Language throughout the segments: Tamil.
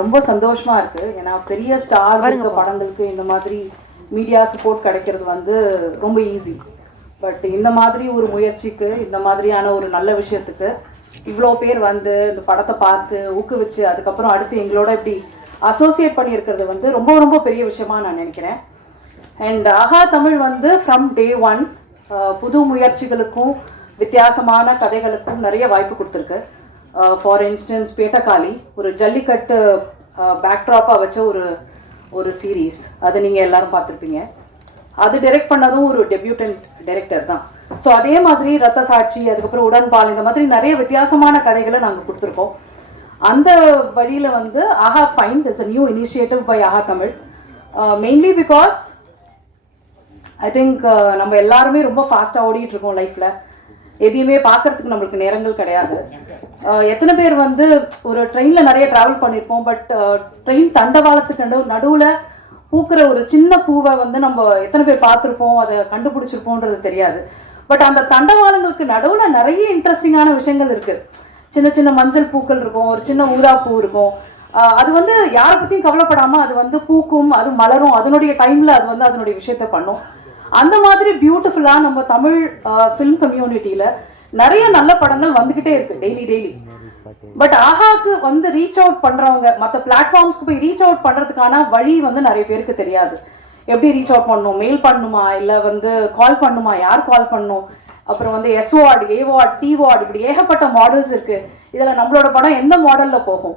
ரொம்ப சந்தோஷமாக இருக்குது. ஏன்னா பெரிய ஸ்டார் இருக்க படங்களுக்கு இந்த மாதிரி மீடியா சப்போர்ட் கிடைக்கிறது வந்து ரொம்ப ஈஸி. பட் இந்த மாதிரி ஒரு முயற்சிக்கு, இந்த மாதிரியான ஒரு நல்ல விஷயத்துக்கு இவ்வளோ பேர் வந்து இந்த படத்தை பார்த்து ஊக்குவிச்சு அதுக்கப்புறம் அடுத்து எங்களோட இப்படி அசோசியேட் பண்ணியிருக்கிறது வந்து ரொம்ப ரொம்ப பெரிய விஷயமா நான் நினைக்கிறேன். அண்ட் ஆஹா தமிழ் வந்து ஃப்ரம் டே ஒன் புது முயற்சிகளுக்கும் வித்தியாசமான கதைகளுக்கும் நிறைய வாய்ப்பு கொடுத்துருக்கு. ஃபார் இன்ஸ்டன்ஸ் பேட்டகாளி ஒரு ஜல்லிக்கட்டு பேக்ட்ராப்பாக வச்ச ஒரு சீரீஸ், அதை நீங்கள் எல்லாரும் பார்த்துருப்பீங்க. அது டைரக்ட் பண்ணதும் ஒரு டெபியூட்டன்ட் டைரக்டர் தான். ஸோ அதே மாதிரி ரத்த சாட்சி, அதுக்கப்புறம் உடன்பால், இந்த மாதிரி நிறைய வித்தியாசமான கதைகளை நாங்கள் கொடுத்துருக்கோம். அந்த வழியில் வந்து Aha find is a new initiative by Aha Tamil. Mainly because I think நம்ம எல்லாருமே ரொம்ப ஃபாஸ்ட்டாக ஓடிட்டு இருக்கோம் லைஃப்பில். எதையுமே பார்க்கறதுக்கு நம்மளுக்கு நேரங்கள் கிடையாது. எத்தனை பேர் வந்து ஒரு ட்ரெயினில் நிறைய ட்ராவல் பண்ணியிருப்போம், பட் ட்ரெயின் தண்டவாளத்துக்கு நடுவில் பூக்கிற ஒரு சின்ன பூவை வந்து நம்ம எத்தனை பேர் பார்த்துருப்போம், அதை கண்டுபிடிச்சிருப்போன்றது தெரியாது. பட் அந்த தண்டவாளங்களுக்கு நடுவில் நிறைய இன்ட்ரெஸ்டிங்கான விஷயங்கள் இருக்குது. சின்ன சின்ன மஞ்சள் பூக்கள் இருக்கும், ஒரு சின்ன ஊதா பூ இருக்கும். அது வந்து யாரை பற்றியும் கவலைப்படாமல் அது வந்து பூக்கும், அது மலரும், அதனுடைய டைமில் அது வந்து அதனுடைய விஷயத்த பண்ணும். அந்த மாதிரி பியூட்டிஃபுல்லாக நம்ம தமிழ் ஃபிலிம் கம்யூனிட்டியில் நிறைய நல்ல படங்கள் வந்துக்கிட்டே இருக்குது டெய்லி. பட் ஆஹாக்கு வந்து ரீச் அவுட் பண்ணுறவங்க, மற்ற பிளாட்ஃபார்ம்ஸ்க்கு போய் ரீச் அவுட் பண்ணுறதுக்கான வழி வந்து நிறைய பேருக்கு தெரியாது. எப்படி ரீச் அவுட் பண்ணணும், மெயில் பண்ணணுமா, இல்லை வந்து கால் பண்ணணுமா, யார் கால் பண்ணணும், அப்புறம் வந்து எஸ் வார்டு, ஏ வார்டு, டி வார்டு, இப்படி ஏகப்பட்ட மாடல்ஸ் இருக்குது. இதில் நம்மளோட படம் எந்த மாடலில் போகும்,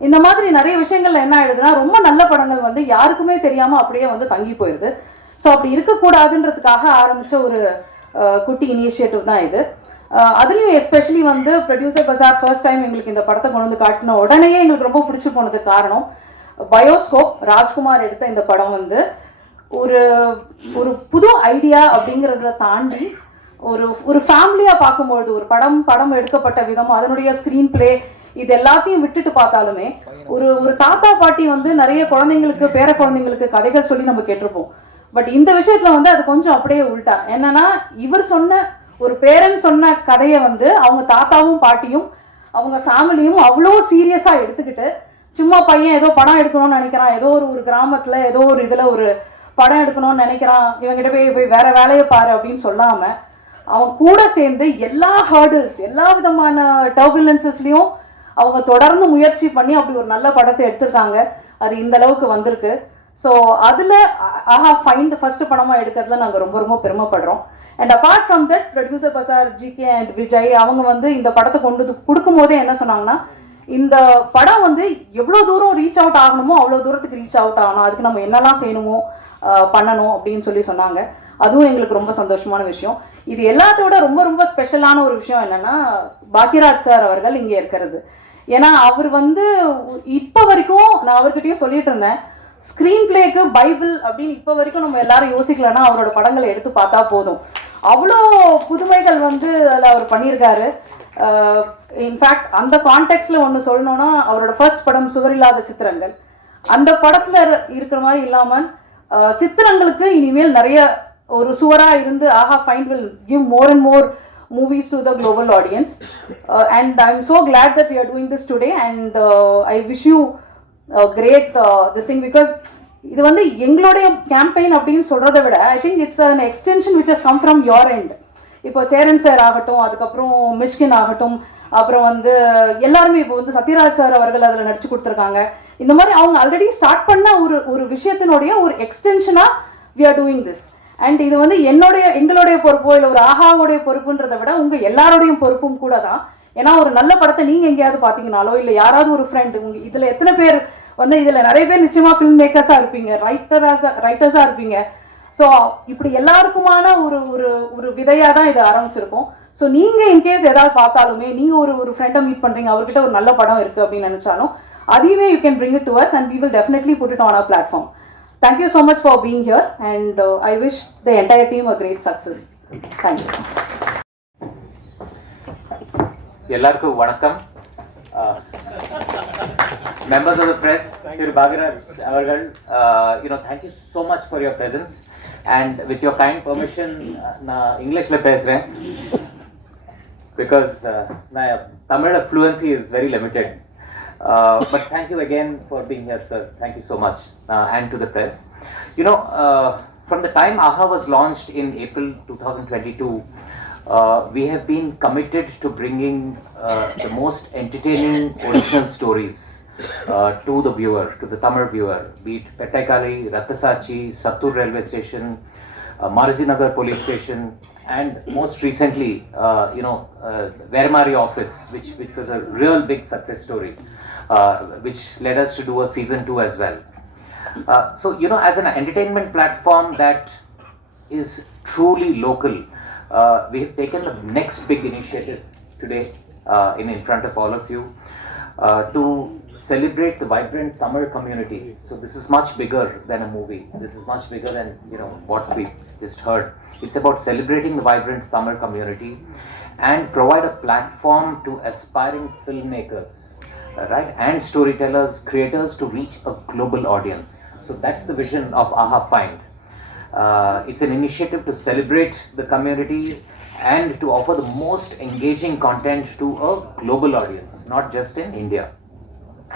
இந்த மாதிரி நிறைய விஷயங்கள்ல என்ன ஆயிடுதுன்னா ரொம்ப நல்ல படங்கள் வந்து யாருக்குமே தெரியாமல் அப்படியே வந்து தங்கி போயிடுது. ஸோ அப்படி இருக்கக்கூடாதுன்றதுக்காக ஆரம்பித்த ஒரு குட்டி இனிஷியேட்டிவ் தான் இது. அதுலேயும் எஸ்பெஷலி வந்து ப்ரொடியூசர் பசார் ஃபர்ஸ்ட் டைம் எங்களுக்கு இந்த படத்தை கொண்டு வந்து காட்டின உடனே எங்களுக்கு ரொம்ப பிடிச்சி போனதுக்கு காரணம், பயோஸ்கோப் ராஜ்குமார் எடுத்த இந்த படம் வந்து ஒரு ஒரு புது ஐடியா அப்படிங்கிறத தாண்டி ஒரு ஃபேமிலியாக பார்க்கும்பொழுது ஒரு படம் எடுக்கப்பட்ட விதம், அதனுடைய ஸ்க்ரீன் பிளே, இது எல்லாத்தையும் விட்டுட்டு பார்த்தாலுமே ஒரு தாத்தா பாட்டி வந்து நிறைய குழந்தைங்களுக்கு, பேர குழந்தைங்களுக்கு கதைகள் சொல்லி நம்ம கேட்டிருப்போம். பட் இந்த விஷயத்துல வந்து அது கொஞ்சம் அப்படியே உள்டா. என்னன்னா, இவர் சொன்ன ஒரு பேரண்ட் சொன்ன கதையை வந்து அவங்க தாத்தாவும் பாட்டியும் அவங்க ஃபேமிலியும் அவ்வளோ சீரியஸாக எடுத்துக்கிட்டு, சும்மா பையன் ஏதோ படம் எடுக்கணும்னு நினைக்கிறான், ஏதோ ஒரு கிராமத்தில் ஏதோ ஒரு இதில் ஒரு படம் எடுக்கணும்னு நினைக்கிறான், இவங்ககிட்ட போய் வேற வேலையை பாரு அப்படின்னு சொல்லாமல் அவன் கூட சேர்ந்து எல்லா ஹர்டில்ஸ், எல்லா விதமான டர்புலன்சஸ்லையும் அவங்க தொடர்ந்து முயற்சி பண்ணி அப்படி ஒரு நல்ல படத்தை எடுத்திருக்காங்க. அது இந்த அளவுக்கு வந்திருக்கு. ஸோ அதில் ஆஹா ஃபைண்ட் ஃபர்ஸ்ட் படமாக எடுக்கிறதுல நாங்கள் ரொம்ப ரொம்ப பெருமைப்படுறோம். And apart from that producer பசார், ஜிகே அண்ட் விஜய் அவங்க வந்து இந்த படத்தை கொடுக்கும் போதே என்ன சொன்னாங்கன்னா, இந்த படம் வந்து எவ்வளோ தூரம் ரீச் அவுட் ஆகணுமோ அவ்வளோ தூரத்துக்கு ரீச் அவுட் ஆகணும், அதுக்கு நம்ம என்னெல்லாம் செய்யணுமோ பண்ணணும் அப்படின்னு சொன்னாங்க. அதுவும் எங்களுக்கு ரொம்ப சந்தோஷமான விஷயம். இது எல்லாத்தோட ரொம்ப ரொம்ப ஸ்பெஷலான ஒரு விஷயம் என்னன்னா, பாக்யராஜ் சார் அவர்கள் இங்கே இருக்கிறது. ஏன்னா அவர் வந்து இப்போ வரைக்கும் நான் அவர்கிட்டயும் சொல்லிட்டு இருந்தேன், ஸ்க்ரீன் பிளேக்கு பைபிள் அப்படின்னு இப்போ வரைக்கும் நம்ம எல்லாரும் யோசிக்கலன்னா அவரோட படங்களை எடுத்து பார்த்தா போதும். அவ்வளோ புதுமைகள் வந்து அதில் அவர் பண்ணியிருக்காரு. இன்ஃபேக்ட் அந்த கான்டெக்ட்ல ஒன்று சொல்லணும்னா, அவரோட ஃபர்ஸ்ட் படம் சுவரில்லாத சித்திரங்கள், அந்த படத்தில் இருக்கிற மாதிரி இல்லாமல் சித்திரங்களுக்கு இனிமேல் நிறைய ஒரு சுவராக இருந்து Aha find will give more and more movies to the global audience. And I'm so glad that we are doing this today, and I wish you great this thing, because இது வந்து எங்களுடைய கேம்பெயின் அப்படின்னு சொல்கிறத விட I think it's an extension which has come from your end. இப்போ சேரன் சார் ஆகட்டும், அதுக்கப்புறம் மிஷ்கின் ஆகட்டும், அப்புறம் வந்து எல்லாருமே இப்போ வந்து சத்யராஜ் சார் அவர்கள் அதில் நடிச்சு கொடுத்துருக்காங்க. இந்த மாதிரி அவங்க ஆல்ரெடி ஸ்டார்ட் பண்ண ஒரு விஷயத்தினுடைய ஒரு எக்ஸ்டென்ஷனாக we are doing this. And இது வந்து எங்களுடைய பொறுப்போ இல்லை ஒரு ஆஹாவுடைய பொறுப்புன்றதை விட உங்கள் எல்லாரோடையும் பொறுப்பும் கூட தான். ஏன்னா ஒரு நல்ல படத்தை நீங்கள் எங்கேயாவது பார்த்தீங்கனாலோ இல்லை யாராவது ஒரு ஃப்ரெண்டு இதில் எத்தனை பேர் வந்து இதில் நிறைய பேர் நிச்சயமாக ஃபில்ம் மேக்கர்ஸாக இருப்பீங்க, ரைட்டர்ஸாக இருப்பீங்க. ஸோ இப்படி எல்லாருக்குமான ஒரு விதையாக தான் இதை ஆரம்பிச்சிருக்கோம். ஸோ நீங்கள் இன்கேஸ் ஏதாவது பார்த்தாலுமே நீங்கள் ஒரு ஃப்ரெண்டை மீட் பண்ணுறீங்க, அவர்கிட்ட ஒரு நல்ல படம் இருக்குது அப்படின்னு நினச்சாலும் அதையுமே you can bring it to us and we will definitely put it on our platform. Thank you so much for being here, and I wish the entire team a great success. Thank you. எல்லாருக்கும் வணக்கம். Members of the press, திரு பாக்யராஜ் அவர்கள், thank you so much for your presence, and with your kind permission நான் இங்கிலீஷ்ல பேசுறேன் because my Tamil fluency is very limited. But thank you again for being here, sir. Thank you so much, and to the press. You know, from the time AHA was launched in April 2022, we have been committed to bringing the most entertaining original stories to the viewer, to the Tamil viewer, be it Pettakali, Rathasachi, Sattur railway station, Marudinagar police station, and most recently, Vermari office, which was a real big success story, which led us to do a season 2 as well. So, you know, as an entertainment platform that is truly local, we have taken the next big initiative today in front of all of you to celebrate the vibrant Tamil community. So this is much bigger than a movie. This is much bigger than, you know, what we just heard. It's about celebrating the vibrant Tamil community and provide a platform to aspiring filmmakers, right, and storytellers, creators to reach a global audience. So that's the vision of AHA Find. It's an initiative to celebrate the community and to offer the most engaging content to a global audience, not just in India.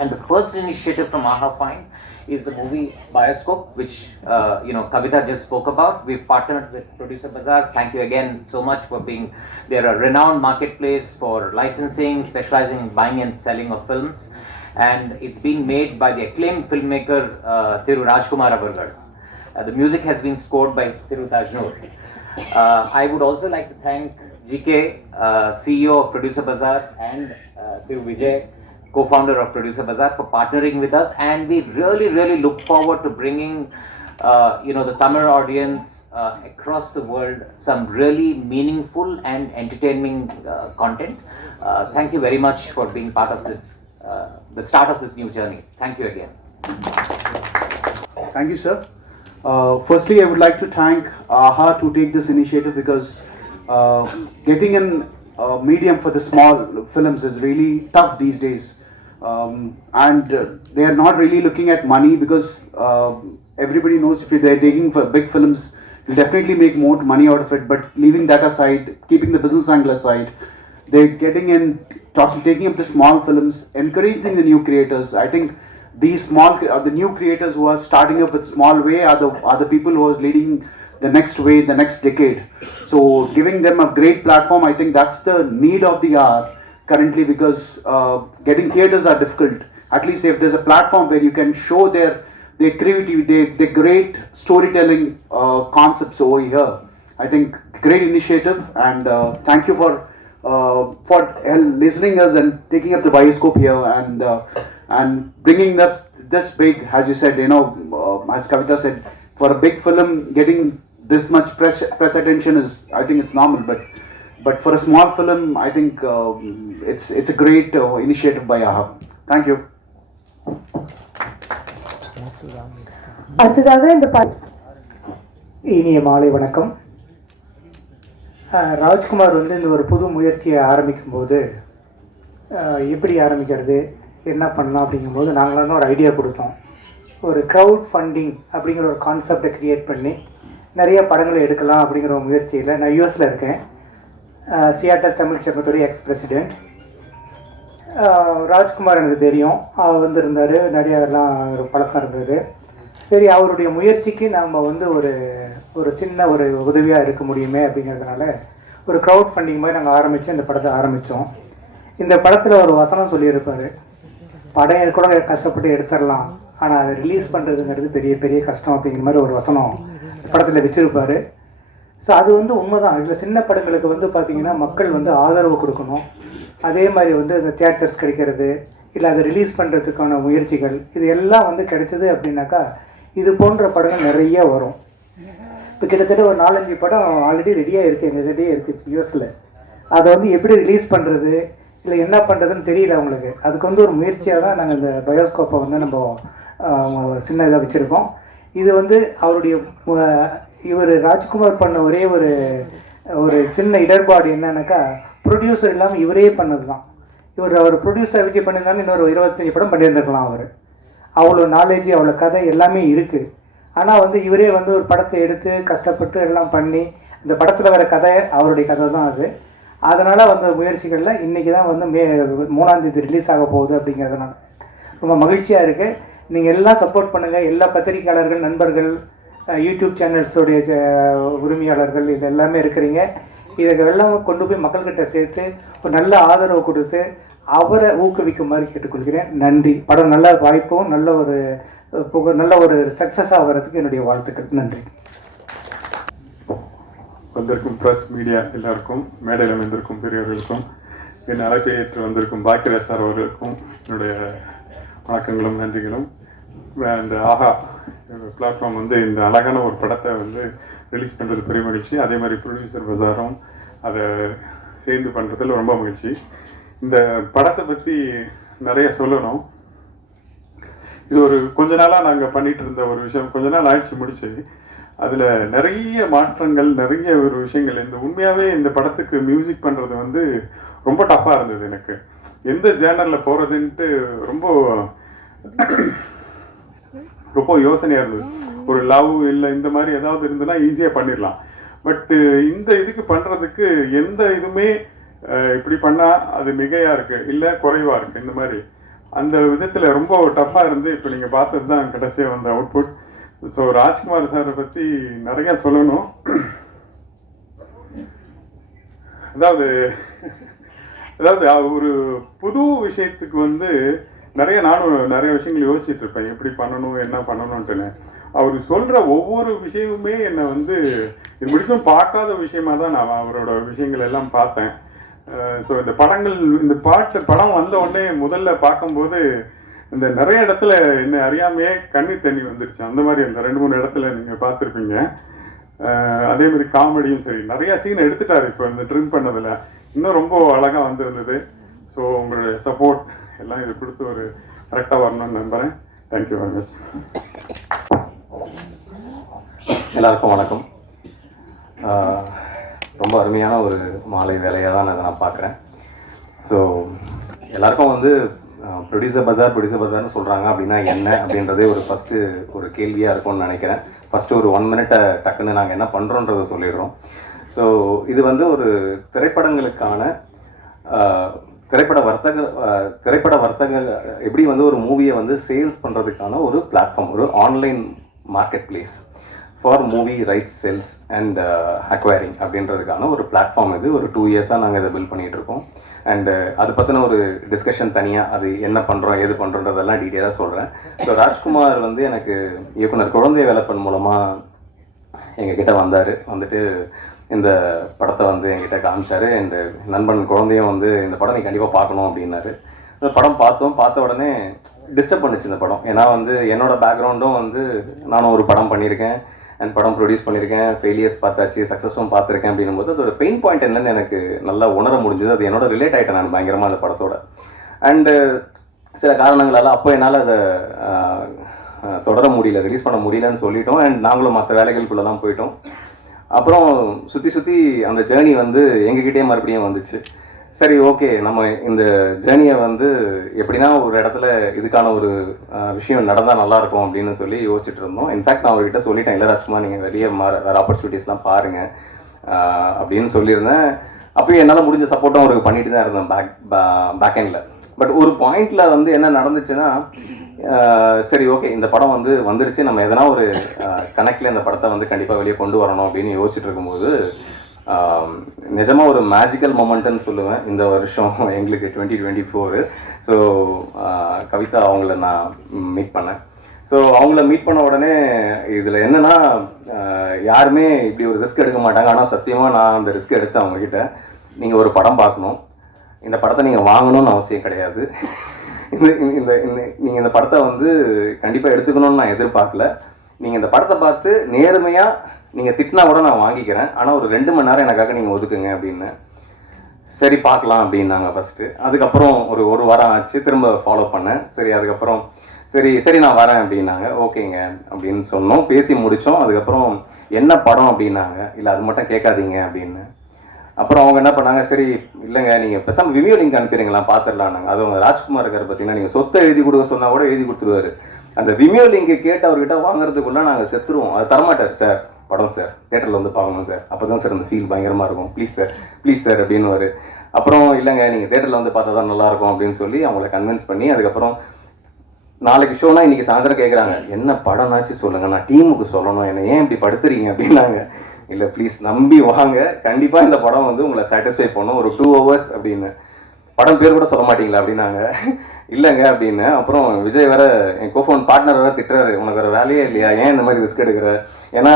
And the first initiative from AHA Find is the movie Bioscope, which Kavita just spoke about. We've partnered with Producer Bazaar. Thank you again so much for being. They're a renowned marketplace for licensing, specializing in buying and selling of films, and it's being made by the acclaimed filmmaker Thiru Rajkumar Avargal. The music has been scored by Thiru Tajnoor. I would also like to thank GK, CEO of Producer Bazaar, and Thiru Vijay, co-founder of Producer Bazaar, for partnering with us, and we really look forward to bringing the Tamil audience across the world some really meaningful and entertaining content. Thank you very much for being part of this, the start of this new journey. Thank you again. Thank you, sir. Firstly, I would like to thank AHA to take this initiative, because getting in medium for the small films is really tough these days, and they are not really looking at money, because everybody knows if they're taking for big films, you'll definitely make more money out of it. But leaving that aside, keeping the business angle aside, they're getting in, taking up the small films, encouraging the new creators. I think these the new creators who are starting up with small way are the people who are leading the next way, the next decade. So giving them a great platform, I think that's the need of the hour currently, because getting theaters are difficult. At least if there's a platform where you can show their creativity, their great storytelling concepts over here, I think great initiative. And thank you for listening us and taking up the Bioscope here, and bringing this big, as you said, as Kavita said, for a big film, getting this much press attention is, I think it's normal, but for a small film, I think it's a great initiative by AHA. Thank you. அடுத்ததாக இந்த இனிய மாலை வணக்கம். ராஜ்குமார் இந்த ஒரு புது முயற்சியை ஆரம்பிக்கும் போது எப்படி ஆரம்பிக்கிறது, என்ன பண்ணலாம் அப்படிங்கும்போது நாங்கள் ஒரு ஐடியா கொடுத்தோம். ஒரு க்ரௌட் ஃபண்டிங் அப்படிங்கிற ஒரு கான்செப்டை க்ரியேட் பண்ணி நிறைய படங்களை எடுக்கலாம் அப்படிங்கிற ஒரு முயற்சியில் நான் யூஎஸில் இருக்கேன். சியாட்டல் தமிழ் சங்கத்துடைய எக்ஸ் பிரசிடெண்ட் ராஜ்குமார் எனக்கு தெரியும். அவர் இருந்தார், நிறைய எல்லாம் ஒரு பழக்கம் இருந்தது. சரி, அவருடைய முயற்சிக்கு நாம் ஒரு சின்ன ஒரு உதவியாக இருக்க முடியுமே அப்படிங்கிறதுனால ஒரு க்ரௌட் ஃபண்டிங் மாதிரி நாங்கள் ஆரம்பித்து இந்த படத்தை ஆரம்பித்தோம். இந்த படத்தில் ஒரு வசனம் சொல்லியிருப்பார், படம் கூட கஷ்டப்பட்டு எடுத்துடலாம், ஆனால் அதை ரிலீஸ் பண்ணுறதுங்கிறது பெரிய பெரிய கஷ்டம் அப்படிங்கிற மாதிரி ஒரு வசனம் படத்தில் வச்சுருப்பார். ஸோ அது உண்மைதான். இதில் சின்ன படங்களுக்கு பார்த்திங்கன்னா மக்கள் ஆதரவு கொடுக்கணும். அதே மாதிரி இந்த தியேட்டர்ஸ் கிடைக்கிறது, இல்லை அதை ரிலீஸ் பண்ணுறதுக்கான முயற்சிகள், இது எல்லாம் கிடைச்சது அப்படின்னாக்கா இது போன்ற படங்கள் நிறைய வரும். இப்போ கிட்டத்தட்ட ஒரு 4-5 படம் ஆல்ரெடி ரெடியாக இருக்குது, எங்ககிட்டயே இருக்குது யூஎஸில். அதை எப்படி ரிலீஸ் பண்ணுறது, இல்லை என்ன பண்ணுறதுன்னு தெரியல அவங்களுக்கு. அதுக்கு ஒரு முயற்சியாக தான் நாங்கள் இந்த பயோஸ்கோப்பை நம்ம சின்ன இதாக வச்சுருக்கோம். இது அவருடைய இவர் ராஜ்குமார் பண்ண ஒரே ஒரு சின்ன இடர்பாடு என்னன்னாக்கா, ப்ரொடியூசர் இல்லாமல் இவரே பண்ணது தான். அவர் ப்ரொடியூசர் வச்சு பண்ணியிருந்தாலும் இன்னொரு 25 படம் பண்ணியிருந்துருக்கலாம். அவர் அவ்வளோ நாலேஜ், அவ்வளோ கதை எல்லாமே இருக்குது. ஆனால் இவரே ஒரு படத்தை எடுத்து கஷ்டப்பட்டு எல்லாம் பண்ணி, இந்த படத்தில் வர கதை அவருடைய கதை தான் அது. அதனால் முயற்சிகளில் இன்றைக்கி தான் மே 3ஆம் தேதி ரிலீஸ் ஆக போகுது அப்படிங்கிறதுனால ரொம்ப மகிழ்ச்சியாக இருக்குது. நீங்கள் எல்லாம் சப்போர்ட் பண்ணுங்கள். எல்லா பத்திரிகையாளர்கள், நண்பர்கள், யூடியூப் சேனல்ஸோடைய உரிமையாளர்கள் இது எல்லாமே இருக்கிறீங்க. இதை எல்லாம் கொண்டு போய் மக்கள்கிட்ட சேர்த்து ஒரு நல்ல ஆதரவு கொடுத்து அவரை ஊக்குவிக்குமாறு கேட்டுக்கொள்கிறேன். நன்றி. படம் நல்ல வாய்ப்பும் நல்ல ஒரு சக்ஸஸாக வர்றதுக்கு என்னுடைய வாழ்த்துக்கள். நன்றி. வந்திருக்கும் ப்ரெஸ் மீடியா எல்லாருக்கும், மேடையில் வந்திருக்கும் பெரியவர்களுக்கும், என் அழைப்பை ஏற்று வந்திருக்கும் பாக்கியராஜ் சார் அவர்களுக்கும் என்னுடைய வணக்கங்களும் நன்றிகளும். இந்த ஆஹா பிளாட்ஃபார்ம் வந்து இந்த அழகான ஒரு படத்தை வந்து ரிலீஸ் பண்ணுறது பெரிய மகிழ்ச்சி. அதே மாதிரி ப்ரொடியூசர் பஜாரும் அதை சேர்ந்து பண்ணுறதுல ரொம்ப மகிழ்ச்சி. இந்த படத்தை பற்றி நிறைய சொல்லணும். இது ஒரு கொஞ்ச நாளாக நாங்கள் பண்ணிகிட்டு இருந்த ஒரு விஷயம், கொஞ்ச நாள் ஆயிடுச்சு முடிச்சு. அதில் நிறைய மாற்றங்கள், நிறைய ஒரு விஷயங்கள். இந்த உண்மையாகவே இந்த படத்துக்கு மியூசிக் பண்ணுறது வந்து ரொம்ப டஃப்பாக இருந்தது எனக்கு. எந்த ஜேனரில் போகிறதுன்ட்டு ரொம்ப யோசனையாக இருந்தது. ஒரு லவ் இல்லை இந்த மாதிரி ஏதாவது இருந்ததுன்னா ஈஸியாக பண்ணிடலாம். பட்டு இந்த இதுக்கு பண்ணுறதுக்கு எந்த இதுவுமே இப்படி பண்ணால் அது மிகையாக இருக்குது இல்லை குறைவாக இருக்குது, இந்த மாதிரி அந்த விதத்தில் ரொம்ப டஃப்பாக இருந்து இப்போ நீங்கள் பார்த்தது தான் கடைசியாக வந்த அவுட்புட். ஸோ ராஜ்குமார் சாரை பற்றி நிறையா சொல்லணும். அதாவது ஒரு புது விஷயத்துக்கு வந்து நானும் நிறைய விஷயங்கள் யோசிச்சுட்டு இருப்பேன், எப்படி பண்ணணும் என்ன பண்ணணும்ட்டுன்னு. அவர் சொல்கிற ஒவ்வொரு விஷயமுமே என்னை வந்து இது முடிக்கும் பார்க்காத விஷயமா தான் நான் அவரோட விஷயங்கள் எல்லாம் பார்த்தேன். ஸோ இந்த படம் வந்த உடனே முதல்ல பார்க்கும்போது இந்த நிறைய இடத்துல என்னை அறியாமையே கண்ணீர் தண்ணி வந்துருச்சு. அந்த மாதிரி அந்த 2-3 இடத்துல நீங்கள் பார்த்துருப்பீங்க. அதே மாதிரி காமெடியும் சரி, நிறையா சீன் எடுத்துட்டாரு இப்போ இந்த ட்ரிம் பண்ணதில். இன்னும் ரொம்ப அழகாக வந்திருந்தது. ஸோ உங்களுடைய சப்போர்ட் எல்லாம் இது கொடுத்து ஒரு கரெக்டாக வரணும்னு நம்புகிறேன். Thank you very much. எல்லாருக்கும் வணக்கம். ரொம்ப அருமையான ஒரு மாலை வேலையாக தான் நான் பார்க்குறேன். ஸோ எல்லாருக்கும் வந்து ப்ரொடியூசர் பஜார்னு சொல்கிறாங்க அப்படின்னா என்ன அப்படின்றதே ஒரு ஒரு கேள்வியாக இருக்கும்னு நினைக்கிறேன். ஃபஸ்ட்டு ஒரு 1 மினிட்டை டக்குன்னு நாங்கள் என்ன பண்ணுறோன்றதை சொல்லிடுறோம். ஸோ இது வந்து ஒரு திரைப்படங்களுக்கான திரைப்பட வர்த்தக எப்படி வந்து ஒரு மூவியை வந்து சேல்ஸ் பண்ணுறதுக்கான ஒரு பிளாட்ஃபார்ம், ஒரு online market place for movie rights sales and acquiring அப்படின்றதுக்கான ஒரு பிளாட்ஃபார்ம். இது ஒரு 2 இயர்ஸாக நாங்கள் இதை பில்ட் பண்ணிகிட்டு இருக்கோம். அண்டு அது பற்றின ஒரு டிஸ்கஷன் தனியாக, அது என்ன பண்ணுறோம் ஏது பண்ணுறோன்றதெல்லாம் டீட்டெயிலாக சொல்கிறேன். ஸோ ராஜ்குமார் வந்து எனக்கு இயக்குனர் குழந்தை வேலப்பன் மூலமாக எங்ககிட்ட வந்துட்டு இந்த படத்தை வந்து என்கிட்ட காமிச்சார். அண்டு நண்பன் குழந்தையும் வந்து இந்த படம் நீ கண்டிப்பாக பார்க்கணும் அப்படின்னாரு. இந்த படம் பார்த்த உடனே டிஸ்டர்ப் பண்ணிச்சு இந்த படம். ஏன்னா வந்து என்னோடய பேக்ரவுண்டும் வந்து நானும் ஒரு படம் பண்ணியிருக்கேன் அண்ட் படம் ப்ரொடியூஸ் பண்ணியிருக்கேன், ஃபெயிலியர்ஸ் பார்த்தாச்சு, சக்ஸஸும் பார்த்துருக்கேன். அப்படின்னும்போது அதோட பெயின் பாயிண்ட் என்னென்னு எனக்கு நல்லா உணர முடிஞ்சது. அது என்னோட ரிலேட் ஆகிட்டேன் நான் பயங்கரமாக அந்த படத்தோட. அண்டு சில காரணங்களால் அப்போ என்னால் அதை தொடர முடியல, ரிலீஸ் பண்ண முடியலன்னு சொல்லிட்டோம். அண்ட் நாங்களும் மற்ற வேலைகளுக்குள்ளே தான் போயிட்டோம். அப்புறம் சுற்றி அந்த ஜேர்னி வந்து எங்ககிட்டே மறுபடியும் வந்துச்சு. சரி, ஓகே, நம்ம இந்த ஜேர்னியை வந்து எப்படின்னா ஒரு இடத்துல இதுக்கான ஒரு விஷயம் நடந்தால் நல்லாயிருக்கும் அப்படின்னு சொல்லி யோசிச்சுட்டு இருந்தோம். இன்ஃபேக்ட் நான் அவர்கிட்ட சொல்லிட்டேன், இல்லை ராஜ்குமார் நீங்கள் வேறு ஆப்பர்ச்சுனிட்டிஸ்லாம் பாருங்கள் அப்படின்னு சொல்லியிருந்தேன். அப்பயும் என்னால் முடிஞ்ச சப்போர்ட்டும் அவருக்கு பண்ணிட்டு தான் இருந்தேன் பேக் எண்டில். பட் ஒரு பாயிண்டில் வந்து என்ன நடந்துச்சுன்னா, சரி ஓகே இந்த படம் வந்து வந்துருச்சு, நம்ம எதனா ஒரு கனெக்டில் இந்த படத்தை வந்து கண்டிப்பாக வெளியே கொண்டு வரணும் அப்படின்னு யோசிச்சுட்டு இருக்கும்போது நிஜமாக ஒரு மேஜிக்கல் மொமெண்ட்டுன்னு சொல்லுவேன் இந்த வருஷம் எங்களுக்கு 2024. ஸோ கவிதா அவங்கள நான் மீட் பண்ணேன். ஸோ அவங்கள மீட் பண்ண உடனே இதில் என்னென்னா, யாருமே இப்படி ஒரு ரிஸ்க் எடுக்க மாட்டாங்க. ஆனால் சத்தியமாக நான் அந்த ரிஸ்க் எடுத்தேன் அவங்கக்கிட்ட. நீங்கள் ஒரு படம் பார்க்கணும், இந்த படத்தை நீங்கள் வாங்கணும்னு அவசியம் கிடையாது, நீங்கள் இந்த படத்தை வந்து கண்டிப்பாக எடுத்துக்கணும்னு நான் எதிர்பார்க்கல. நீங்கள் இந்த படத்தை பார்த்து நேர்மையாக நீங்கள் திட்டினா கூட நான் வாங்கிக்கிறேன், ஆனால் ஒரு 2 மணி நேரம் எனக்காக நீங்கள் ஒதுக்குங்க அப்படின்னு. சரி பார்க்கலாம் அப்படின்னாங்க ஃபஸ்ட்டு. அதுக்கப்புறம் ஒரு வாரம் ஆச்சு, திரும்ப ஃபாலோ பண்ணேன். அதுக்கப்புறம் சரி நான் வரேன் அப்படின்னாங்க. ஓகேங்க அப்படின்னு சொன்னோம், பேசி முடித்தோம். அதுக்கப்புறம் என்ன படம் அப்படின்னாங்க. இல்லை அது மட்டும் கேட்காதீங்க அப்படின்னு. அப்புறம் அவங்க என்ன பண்ணாங்க, சரி இல்லைங்க நீங்கள் பேசாமல் விமியோ லிங்க் அனுப்பிடுங்களா பார்த்துடலான்னாங்க. அதுவும் ராஜ்குமார் இருக்கார் பார்த்தீங்கன்னா, நீங்கள் சொத்தை எழுதி கொடுக்க சொன்னால் கூட எழுதி கொடுத்துருவாரு. அந்த விமியோ லிங்க் கேட்டு அவர்கிட்ட வாங்குறதுக்குள்ளே நாங்கள் செத்துருவோம். அது தரமாட்டார். சார் படம் சார் தியேட்டரில் வந்து பார்க்கணும் சார், அப்போ தான் சார் அந்த ஃபீல் பயங்கரமாக இருக்கும், ப்ளீஸ் சார் அப்படின்னு. அப்புறம் இல்லைங்க நீங்கள் தியேட்டரில் வந்து பார்த்தா தான் நல்லாயிருக்கும் அப்படின்னு சொல்லி அவங்கள கன்வின்ஸ் பண்ணி அதுக்கப்புறம் நாளைக்கு ஷோனா இன்னைக்கு சாயந்தரம் கேட்குறாங்க, என்ன படம்னாச்சு சொல்லுங்க, நான் டீமுக்கு சொல்லணும், என்ன ஏன் இப்படி படுத்துறீங்க அப்படின்னாங்க. இல்லை ப்ளீஸ் நம்பி வாங்க, கண்டிப்பாக இந்த படம் வந்து உங்களை சாட்டிஸ்ஃபை பண்ணும், ஒரு 2 hours அப்படின்னு. படம் பேர் கூட சொல்ல மாட்டீங்களா அப்படின்னாங்க. இல்லைங்க அப்படின்னு. அப்புறம் விஜய் வேற என் கோஃபோன் பார்ட்னர் வேற திட்டுறாரு, உனக்கு வேற வேலையே இல்லையா, ஏன் இந்த மாதிரி ரிஸ்க் எடுக்கிற? ஏன்னா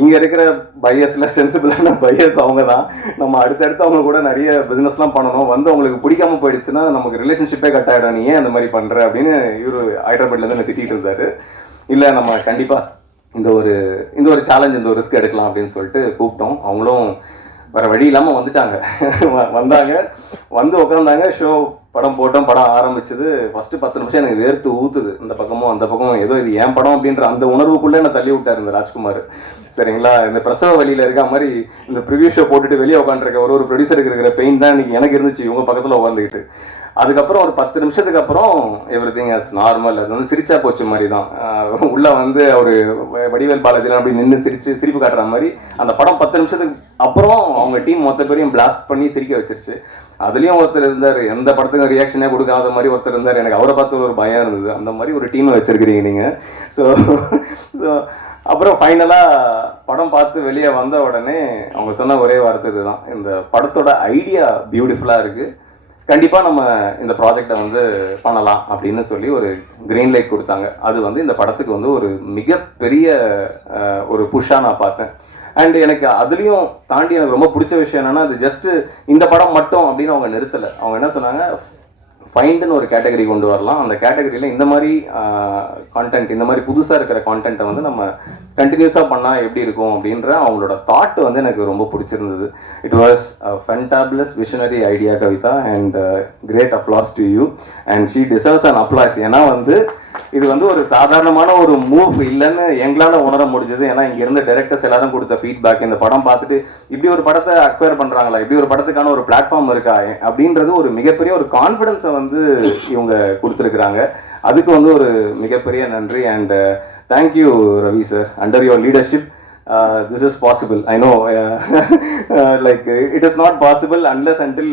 இங்கே இருக்கிற பையர்ஸில் சென்சிபிளான பையர்ஸ் அவங்க தான். நம்ம அடுத்தடுத்து அவங்க கூட நிறைய பிஸ்னஸ்லாம் பண்ணணும், வந்து அவங்களுக்கு பிடிக்காம போயிடுச்சுன்னா நமக்கு ரிலேஷன்ஷிப்பே கட் ஆகிடும், நீ ஏன் அந்த மாதிரி பண்ணுற அப்படின்னு இவர் ஹைதராபாத்லேருந்து என்னை திட்டிகிட்டு இருந்தார். இல்லை நம்ம கண்டிப்பாக இந்த ஒரு சேலஞ்ச், இந்த ஒரு ரிஸ்க் எடுக்கலாம் அப்படின்னு சொல்லிட்டு கூப்பிட்டோம். அவங்களும் வேறு வழி இல்லாமல் வந்துட்டாங்க. வந்தாங்க, வந்து உட்காந்தாங்க. ஷோ படம் போட்டோம், படம் ஆரம்பிச்சது. ஃபஸ்ட்டு 10 நிமிஷம் எனக்கு வேர்த்து ஊற்றுது, இந்த பக்கமும் அந்த பக்கமும். ஏதோ இது ஏன் படம் அப்படின்ற அந்த உணர்வுக்குள்ளே என்னை தள்ளி விட்டார் இந்த ராஜ்குமார். சரிங்களா, இந்த பிரசவ வழியில் இருக்க மாதிரி இந்த ப்ரிவியூ ஷோ போட்டுட்டு வெளியே உட்காந்துருக்க ஒரு ப்ரொடியூசருக்கு இருக்கிற பெயின் தான் இன்னைக்கு எனக்கு இருந்துச்சு இவங்க பக்கத்தில் உட்காந்துக்கிட்டு. அதுக்கப்புறம் ஒரு 10 நிமிஷத்துக்கு அப்புறம் எவ்ரிதிங் ஆஸ் நார்மல். அது வந்து சிரிச்சா போச்சு மாதிரி தான். உள்ள வந்து அவர் வடிவேல் பாலாஜிலாம் அப்படி நின்று சிரிப்பு காட்டுற மாதிரி அந்த படம் 10 நிமிஷத்துக்கு அப்புறம் அவங்க டீம் மொத்த பேரையும் பிளாஸ்ட் பண்ணி சிரிக்க வச்சிருச்சு. அதுலேயும் ஒருத்தர் இருந்தார், எந்த படத்துக்கும் ரியாக்ஷனே கொடுக்காத மாதிரி ஒருத்தர் இருந்தார். எனக்கு அவரை பார்த்து ஒரு பயம் இருந்தது. அந்த மாதிரி ஒரு டீமை வச்சிருக்கிறீங்க நீங்கள். ஸோ அப்புறம் ஃபைனலாக படம் பார்த்து வெளியே வந்த உடனே அவங்க சொன்ன ஒரே வார்த்தை இதுதான், இந்த படத்தோட ஐடியா பியூட்டிஃபுல்லாக இருக்குது, கண்டிப்பாக நம்ம இந்த ப்ராஜெக்டை வந்து பண்ணலாம் அப்படின்னு சொல்லி ஒரு க்ரீன் லைட் கொடுத்தாங்க. அது வந்து இந்த படத்துக்கு வந்து ஒரு மிகப்பெரிய ஒரு புஷ்ஷாக நான் பார்த்தேன். அண்ட் எனக்கு அதுலேயும் தாண்டி எனக்கு ரொம்ப பிடிச்ச விஷயம் என்னென்னா, அது ஜஸ்ட்டு இந்த படம் மட்டும் அப்படின்னு அவங்க நிறுத்தலை. அவங்க என்ன சொன்னாங்க, ஃபைண்டுன்னு ஒரு கேட்டகரி கொண்டு வரலாம், அந்த கேட்டகரியில் இந்த மாதிரி கான்டென்ட், இந்த மாதிரி புதுசாக இருக்கிற கான்டென்ட்டை வந்து நம்ம கண்டினியூஸாக பண்ணால் எப்படி இருக்கும் அப்படின்ற அவங்களோட தாட் வந்து எனக்கு ரொம்ப பிடிச்சிருந்தது. It was fantabulous visionary idea Kavitha, and great applause to you, and she deserves an applause. ஏன்னா வந்து இது வந்து ஒரு சாதாரணமான ஒரு மூவ் இல்லைன்னு எங்களால் உணர முடிஞ்சது. ஏன்னா இங்கே இருந்த டைரக்டர்ஸ் எல்லாரும் கொடுத்த ஃபீட்பேக், இந்த படம் பார்த்துட்டு இப்படி ஒரு படத்தை அக்வயர் பண்ணுறாங்களா, இப்படி ஒரு படத்துக்கான ஒரு பிளாட்ஃபார்ம் இருக்கா அப்படின்றது ஒரு மிகப்பெரிய ஒரு கான்ஃபிடென்ஸை வந்து இவங்க கொடுத்துருக்குறாங்க. அதுக்கு வந்து ஒரு மிகப்பெரிய நன்றி. And thank you Ravi sir, under your leadership this is possible. I know like it is not possible unless until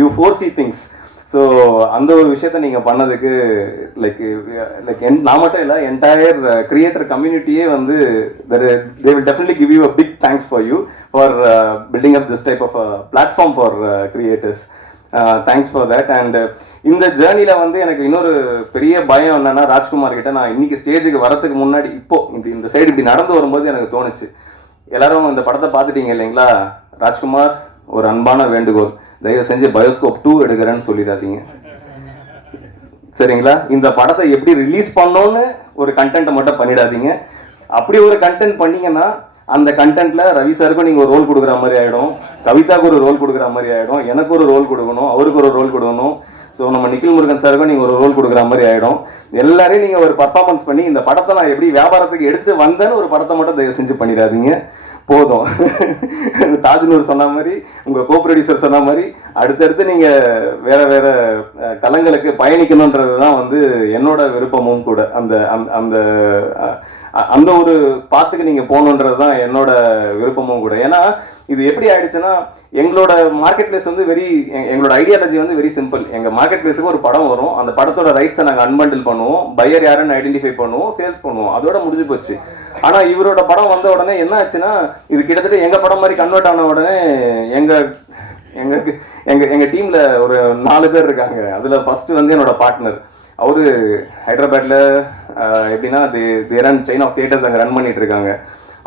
you foresee things. So அந்த ஒரு விஷயத்த நீங்கள் பண்ணதுக்கு லைக் நான் மட்டும் இல்லை, என்டையர் கிரியேட்டர் கம்யூனிட்டியே வந்து they will definitely give you a big thanks for you for building up this type of a platform for creators. Thanks for that. And இந்த ஜேர்னியில் வந்து எனக்கு இன்னொரு பெரிய பயம் என்னென்னா, ராஜ்குமார் கிட்ட நான் இன்னைக்கு ஸ்டேஜுக்கு வரத்துக்கு முன்னாடி இப்படி இந்த சைடு இப்படி நடந்து வரும்போது எனக்கு தோணுச்சு, எல்லாரும் இந்த படத்தை பார்த்துட்டீங்க இல்லைங்களா, ராஜ்குமார் ஒரு அன்பான வேண்டுகோள், தயவு செஞ்சு பயோஸ்கோப் 2 எடுக்கிறேன்னு சொல்லிடாதீங்க சரிங்களா. இந்த படத்தை எப்படி ரிலீஸ் பண்ணோன்னு ஒரு கண்டென்ட்டை மட்டும் பண்ணிடாதீங்க. அப்படி ஒரு கண்டென்ட் பண்ணீங்கன்னா அந்த கண்டென்ட்ல ரவி சாருக்கும் நீங்கள் ஒரு ரோல் கொடுக்குற மாதிரி ஆகிடும், கவிதாவுக்கு ஒரு ரோல் கொடுக்குற மாதிரி ஆகிடும், எனக்கு ஒரு ரோல் கொடுக்கணும், அவருக்கு ஒரு ரோல் கொடுக்கணும். ஸோ நம்ம நிக்கில் முருகன் சாருக்கும் நீங்கள் ஒரு ரோல் கொடுக்குற மாதிரி ஆகிடும். எல்லாரையும் நீங்கள் ஒரு பர்ஃபார்மன்ஸ் பண்ணி இந்த படத்தை நான் எப்படி வியாபாரத்துக்கு எடுத்துகிட்டு வந்தேன்னு ஒரு படத்தை மட்டும் தயவு செஞ்சு பண்ணிடாதீங்க போதும். தாஜ்நூர் சொன்ன மாதிரி, உங்கள் கோ ப்ரொடியூசர் சொன்ன மாதிரி அடுத்தடுத்து நீங்கள் வேற வேற களங்களுக்கு பயணிக்கணுன்றது தான் வந்து என்னோட விருப்பமும் கூட. அந்த அந்த அந்த ஒரு பாத்துக்கு நீங்கள் போகணுன்றது தான் என்னோட விருப்பமும் கூட. ஏன்னா இது எப்படி ஆயிடுச்சுன்னா, எங்களோட மார்க்கெட் பிளேஸ் வந்து எங்களோட ஐடியாலஜி வந்து வெரி சிம்பிள். எங்கள் மார்க்கெட் பிளேஸுக்கு ஒரு படம் வரும், அந்த படத்தோட ரைட்ஸை நாங்கள் அன்பண்டில் பண்ணுவோம், பையர் யாருன்னு ஐடென்டிஃபை பண்ணுவோம், சேல்ஸ் பண்ணுவோம், அதோட முடிஞ்சு போச்சு. ஆனால் இவரோட படம் வந்த உடனே என்ன ஆச்சுன்னா, இது கிட்டத்தட்ட எங்கள் படம் மாதிரி கன்வெர்ட் ஆன உடனே எங்கள் டீமில் ஒரு 4 பேர் இருக்காங்க. அதில் ஃபர்ஸ்ட் வந்து என்னோட பார்ட்னர், அவரு ஹைதராபாத்தில் எப்படின்னா they run chain of theaters அங்கே ரன் பண்ணிட்டு இருக்காங்க.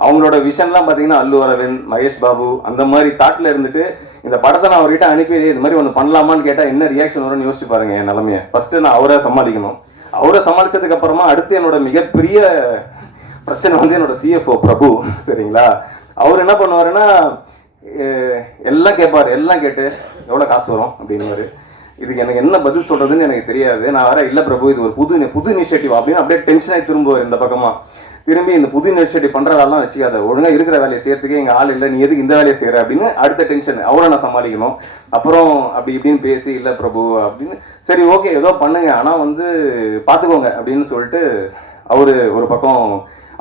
அவங்களோட விஷன்லாம் பார்த்தீங்கன்னா அல்லு அரவிந்த், மகேஷ் பாபு அந்த மாதிரி தாட்டில் இருந்துட்டு இந்த படத்தை நான் அவர்கிட்ட அனுப்பி இது மாதிரி ஒன்று பண்ணலாமான்னு கேட்டால் என்ன ரியாக்ஷன் வரும்னு யோசிச்சு பாருங்க என் நிலைமையை. ஃபர்ஸ்ட்டு நான் அவரை சமாளிக்கணும். அவரை சமாளிச்சதுக்கு அப்புறமா அடுத்து என்னோட மிகப்பெரிய பிரச்சனை வந்து என்னோட சிஎஃப்ஓ பிரபு. சரிங்களா, அவர் என்ன பண்ணுவாருன்னா எல்லாம் கேட்பார், எல்லாம் கேட்டு எவ்வளோ காசு வரும் அப்படின்னு. இதுக்கு எனக்கு என்ன பதில் சொல்றதுன்னு எனக்கு தெரியாது. நான் வேற இல்லை பிரபு, இது ஒரு புது இனிஷியேட்டிவ் அப்படின்னு அப்படியே டென்ஷன் ஆகி திரும்புவார் இந்த பக்கமா. திரும்பி இந்த புது இனிஷியேட்டிவ் பண்றதெல்லாம் வச்சுக்காத, ஒழுங்கா இருக்கிற வேலையை செய்யறதுக்கு எங்க ஆள் இல்லை, நீ எதுக்கு இந்த வேலையை செய்யற அப்படின்னு அடுத்த டென்ஷன் அவரை நான் சமாளிக்கணும். அப்புறம் அப்படி இப்படின்னு பேசி இல்லை பிரபு அப்படின்னு, சரி ஓகே ஏதோ பண்ணுங்க ஆனால் வந்து பார்த்துக்கோங்க அப்படின்னு சொல்லிட்டு அவரு ஒரு பக்கம்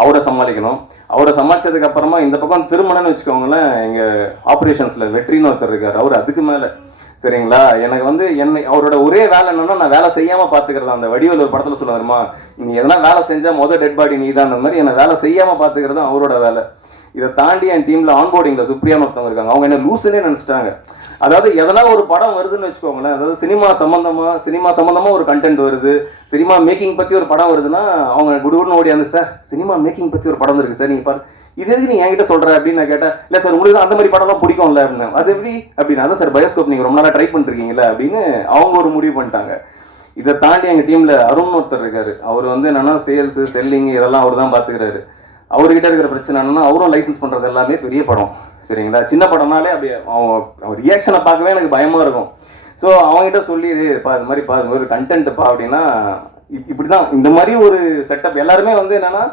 அவரை சமாளிக்கணும். அவரை சமாளிச்சதுக்கு அப்புறமா இந்த பக்கம் திருமணம்னு வச்சுக்கோங்களேன், எங்க ஆப்ரேஷன்ஸ்ல வெற்றின்னு ஒருத்தர் இருக்காரு, அவர் அதுக்கு மேல சரிங்களா. எனக்கு வந்து என்னை அவரோட ஒரே வேலை என்னன்னா, நான் வேலை செய்யாமல் பார்த்துக்கிறது. அந்த வடிவேல் ஒரு படத்தில் சொல்லுவாருமா, நீ எதனா வேலை செஞ்சால் டெட் பாடி நீ தான், அந்த மாதிரி என்னை வேலை செய்யாமல் பார்த்துக்கிறது அவரோட வேலை. இதை தாண்டி என் டீமில் ஆன்போர்டிங்கில் சுப்ரியான்னு ஒருத்தவங்க இருக்காங்க. அவங்க என்ன லூசுன்னே நினச்சிட்டாங்க. அதாவது எதனா ஒரு படம் வருதுன்னு வச்சுக்கோங்களேன், அதாவது சினிமா சம்மந்தமாக ஒரு கண்டென்ட் வருது, சினிமா மேக்கிங் பற்றி ஒரு படம் வருதுன்னா அவங்க குடுகுடுன்னு ஓடியாந்து, சார் சினிமா மேக்கிங் பற்றி ஒரு படம் இருக்குது சார், நீங்கள் பாரு, இது எதுக்கு நீ என்கிட்ட சொல்கிற அப்படின்னு நான் கேட்டேன். இல்லை சார், உங்களுக்கு அந்த மாதிரி படம்லாம் பிடிக்கும்ல அப்படின்னு. அது எப்படி அப்படின்னு, அதான் சார் பயோஸ்கோப் நீங்கள் ரொம்ப நாளாக ட்ரை பண்ணிருக்கீங்களா அப்படின்னு அவங்க ஒரு முடிவு பண்ணிட்டாங்க. இதை தாண்டி எங்கள் டீமில் அருண் ஒருத்தர் இருக்காரு. அவர் வந்து என்னென்னா சேல்ஸு செல்லிங் இதெல்லாம் அவர் தான் பார்த்துக்கிறாரு. அவர்கிட்ட இருக்கிற பிரச்சனை என்னன்னா, அவரும் லைசன்ஸ் பண்ணுறது எல்லாமே பெரிய படம், சரிங்களா. சின்ன படம்னாலே அப்படியே அவன் ரியாக்ஷனை பார்க்கவே எனக்கு பயமாக இருக்கும். ஸோ அவங்ககிட்ட சொல்லி இது மாதிரி ஒரு கண்டென்ட்டுப்பா அப்படின்னா, இப்படி தான் இந்த மாதிரி ஒரு செட்டப். எல்லாருமே வந்து என்னென்னா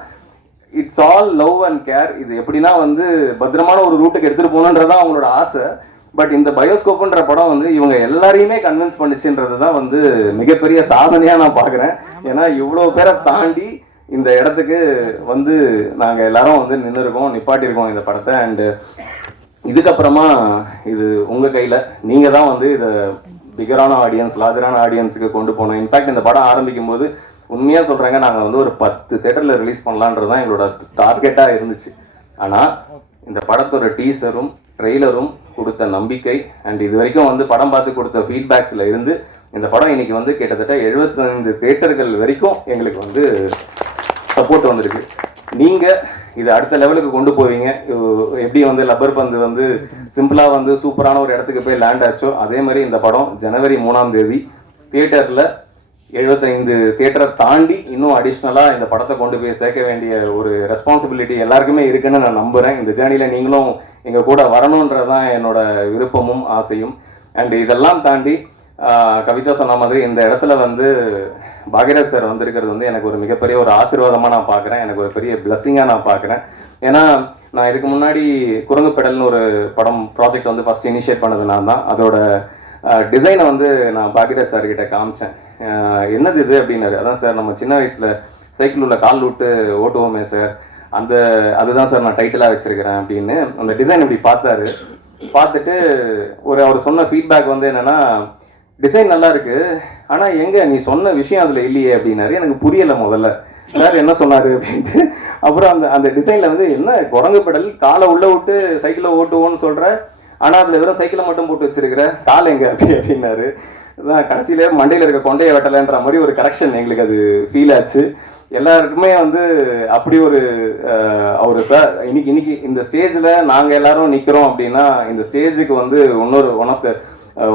it's all love and care. இது எப்படின்னா வந்து பத்திரமான ஒரு ரூட்டுக்கு எடுத்துகிட்டு போகணுன்றதான் அவங்களோட ஆசை. பட் இந்த பயோஸ்கோப்புன்ற படம் வந்து இவங்க எல்லாரையுமே கன்வின்ஸ் பண்ணிச்சுன்றது தான் வந்து மிகப்பெரிய சாதனையாக நான் பார்க்குறேன். ஏன்னா இவ்வளோ பேரை தாண்டி இந்த இடத்துக்கு வந்து நாங்கள் எல்லாரும் வந்து நிப்பாட்டியிருக்கோம் இந்த படத்தை. அண்டு இதுக்கப்புறமா இது உங்கள் கையில், நீங்கள் தான் வந்து இதை பிகரான ஆடியன்ஸ், லார்ஜரான ஆடியன்ஸுக்கு கொண்டு போகணும். இன்ஃபேக்ட் இந்த படம் ஆரம்பிக்கும் போது உண்மையாக சொல்கிறாங்க, நாங்கள் வந்து ஒரு 10 தேட்டரில் ரிலீஸ் பண்ணலான்றது தான் எங்களோட டார்கெட்டாக இருந்துச்சு. ஆனால் இந்த படத்தோட டீசரும் ட்ரெய்லரும் கொடுத்த நம்பிக்கை அண்ட் இது வரைக்கும் வந்து படம் பார்த்து கொடுத்த ஃபீட்பேக்ஸில் இருந்து இந்த படம் இன்னைக்கு வந்து கிட்டத்தட்ட 75 தேட்டர்கள் வரைக்கும் எங்களுக்கு வந்து சப்போர்ட் வந்திருக்கு. நீங்கள் இது அடுத்த லெவலுக்கு கொண்டு போவீங்க. எப்படி வந்து லப்பர் பந்து வந்து சிம்பிளாக வந்து சூப்பரான ஒரு இடத்துக்கு போய் லேண்ட் ஆச்சோ, அதே மாதிரி இந்த படம் ஜனவரி 3ஆம் தேதி தியேட்டரில் 75 தியேட்டரை தாண்டி இன்னும் அடிஷ்னலாக இந்த படத்தை கொண்டு போய் சேர்க்க வேண்டிய ஒரு ரெஸ்பான்சிபிலிட்டி எல்லாருக்குமே இருக்குன்னு நான் நம்புகிறேன். இந்த ஜேர்னியில் நீங்களும் எங்கள் கூட வரணுன்றதான் என்னோட விருப்பமும் ஆசையும். அண்ட் இதெல்லாம் தாண்டி கவிதா சொன்ன மாதிரி இந்த இடத்துல வந்து பாக்யராஜ் சார் வந்திருக்கிறது வந்து எனக்கு ஒரு மிகப்பெரிய ஒரு ஆசீர்வாதமாக நான் பார்க்குறேன். எனக்கு ஒரு பெரிய பிளஸ்ஸிங்காக நான் பார்க்குறேன். ஏன்னா நான் இதுக்கு முன்னாடி குரங்கு பெடல்னு ஒரு படம் ப்ராஜெக்ட் வந்து ஃபர்ஸ்ட் இனிஷியேட் பண்ணது நான் தான். அதோட டிசைனை வந்து நான் பாக்யராஜ் சார்கிட்ட காமிச்சேன். என்னது இது அப்படின்னாரு. அதான் சார், நம்ம சின்ன வயசில் சைக்கிள் உள்ள கால் விட்டு ஓட்டுவோமே சார், அதுதான் சார் நான் டைட்டிலாக வச்சிருக்கிறேன் அப்படின்னு. அந்த டிசைன் இப்படி பார்த்தாரு. பார்த்துட்டு அவர் சொன்ன ஃபீட்பேக் வந்து என்னென்னா, டிசைன் நல்லா இருக்கு, ஆனால் எங்கே நீ சொன்ன விஷயம் அதில் இல்லையே அப்படின்னாரு. எனக்கு புரியலை முதல்ல சார் என்ன சொன்னார் அப்படின்ட்டு. அப்புறம் அந்த டிசைனில் வந்து என்ன குரங்கு பெடல் காலை உள்ளே விட்டு சைக்கிளை ஓட்டுவோன்னு சொல்கிற, ஆனால் அதில் வெறும் சைக்கிளை மட்டும் போட்டு வச்சிருக்கிற, கால் எங்கே அப்படின்னாரு. அதான் கடைசியில் மண்டையில் இருக்க கொண்டையை வெட்டலைன்ற மாதிரி ஒரு கரெக்ஷன் எங்களுக்கு அது ஃபீல் ஆச்சு. எல்லாருக்குமே வந்து அப்படி ஒரு அவர் சார் இன்னைக்கு இந்த ஸ்டேஜில் நாங்கள் எல்லாரும் நிற்கிறோம் அப்படின்னா, இந்த ஸ்டேஜுக்கு வந்து ஒன் ஆஃப் த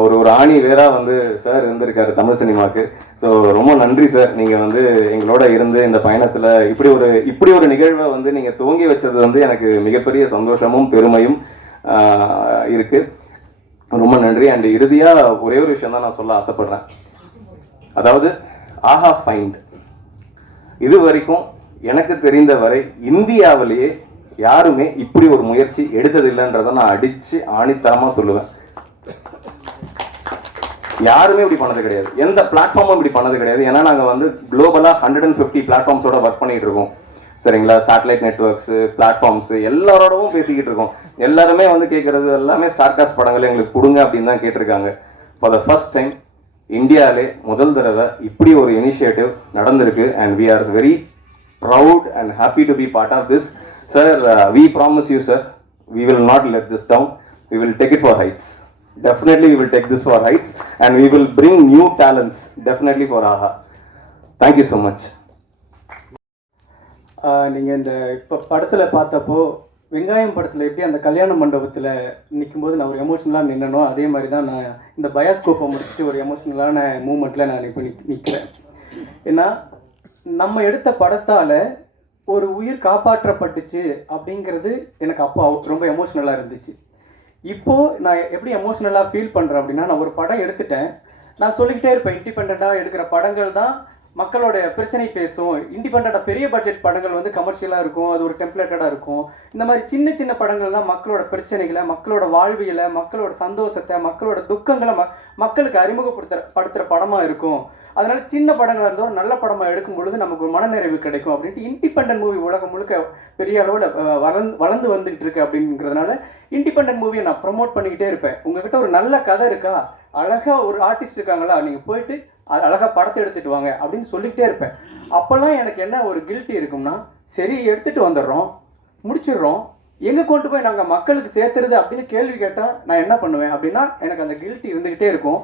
ஒரு ஆணி வேறா வந்து சார் இருந்திருக்காரு தமிழ் சினிமாவுக்கு. ஸோ ரொம்ப நன்றி சார், நீங்கள் வந்து எங்களோட இருந்து இந்த பயணத்தில் இப்படி ஒரு நிகழ்வை வந்து நீங்கள் துவங்கி வச்சது வந்து எனக்கு மிகப்பெரிய சந்தோஷமும் பெருமையும் இருக்கு. ரொம்ப நன்றி. அண்ட் இறுதியாக ஒரே ஒரு விஷயம் தான் நான் சொல்ல ஆசைப்படுறேன். அதாவது ஆஹா ஃபைண்ட் இது வரைக்கும் எனக்கு தெரிந்த வரை இந்தியாவிலேயே யாருமே இப்படி ஒரு முயற்சி எடுத்ததில்லைன்றதை நான் அடித்து ஆணித்தரமாக சொல்லுவேன். யாருமே இப்படி பண்ணது கிடையாது, எந்த பிளாட்ஃபார்மும் இப்படி பண்ணது கிடையாது. ஏன்னா நாங்கள் வந்து குளோபலாக 150 பிளாட்ஃபார்ம்ஸோட ஒர்க் பண்ணிட்டு இருக்கோம், சரிங்களா. சேட்டலைட் நெட்வொர்க்ஸு, பிளாட்ஃபார்ம்ஸு எல்லாரோடவும் பேசிக்கிட்டு இருக்கோம். எல்லாருமே வந்து கேட்குறது எல்லாமே ஸ்டார்காஸ்ட் படங்களை எங்களுக்கு கொடுங்க அப்படின்னு தான் கேட்டிருக்காங்க. ஃபார் த ஃபர்ஸ்ட் டைம் இந்தியாவிலே முதல் தடவை இப்படி ஒரு இனிஷியேட்டிவ் நடந்திருக்கு. And we are very proud and happy to be part of this. Sir, we promise you sir, we will not let this down. We will take it for heights. Definitely we will take this for heights and we will bring new talents definitely for AHA. Thank you so much. நீங்கள் இந்த இப்போ படத்தில் பார்த்தப்போ வெங்காயம் படத்தில் எப்படி அந்த கல்யாண மண்டபத்தில் நிற்கும்போது நான் ஒரு எமோஷ்னலாக நின்னனோ, அதே மாதிரி தான் நான் இந்த பயோஸ்கோப்பை முடிச்சுட்டு ஒரு எமோஷ்னலான மூமெண்ட்டில் நான் இப்போ நிற்கிறேன். ஏன்னா நம்ம எடுத்த படத்தால் ஒரு உயிர் காப்பாற்றப்பட்டுச்சு அப்படிங்கிறது எனக்கு அப்போ ரொம்ப எமோஷ்னலாக இருந்துச்சு. இப்போது நான் எப்படி எமோஷ்னலாக ஃபீல் பண்ணுறேன் அப்படின்னா, நான் ஒரு படம் எடுத்துட்டேன், நான் சொல்லிக்கிட்டே இருப்பேன், இண்டிபெண்ட்டாக எடுக்கிற படங்கள் தான் மக்களோட பிரச்சனை பேசும். இண்டிபெண்ட்டாக பெரிய பட்ஜெட் படங்கள் வந்து கமர்ஷியலாக இருக்கும், அது ஒரு டெம்ப்ளேட்டடாக இருக்கும். இந்த மாதிரி சின்ன சின்ன படங்கள் தான் மக்களோட பிரச்சனைகளை, மக்களோட வாழ்வியலை, மக்களோட சந்தோஷத்தை, மக்களோட துக்கங்களை மக்களுக்கு அறிமுகப்படுத்துகிற படமாக இருக்கும். அதனால சின்ன படங்களாக இருந்தாலும் நல்ல படமாக எடுக்கும் பொழுது நமக்கு ஒரு மனநிறைவு கிடைக்கும் அப்படின்ட்டு இண்டிபெண்டன்ட் மூவி உலகம் முழுக்க பெரிய அளவில் வளர்ந்து வந்துகிட்டு இருக்கு. அப்படிங்கிறதுனால இண்டிபெண்டன்ட் மூவியை நான் ப்ரொமோட் பண்ணிக்கிட்டே இருப்பேன். உங்ககிட்ட ஒரு நல்ல கதை இருக்கா, அழகாக ஒரு ஆர்டிஸ்ட் இருக்காங்களா, நீங்கள் போயிட்டு அழகாக படத்தை எடுத்துகிட்டு வாங்க அப்படின்னு சொல்லிக்கிட்டே இருப்பேன். அப்போல்லாம் எனக்கு என்ன ஒரு கில்ட்டி இருக்கும்னா, சரி எடுத்துகிட்டு வந்துடுறோம், முடிச்சிடுறோம், எங்கே கொண்டு போய் நாங்கள் மக்களுக்கு சேர்த்துறது அப்படின்னு கேள்வி கேட்டால் நான் என்ன பண்ணுவேன் அப்படின்னா எனக்கு அந்த கில்ட்டி இருந்துக்கிட்டே இருக்கும்.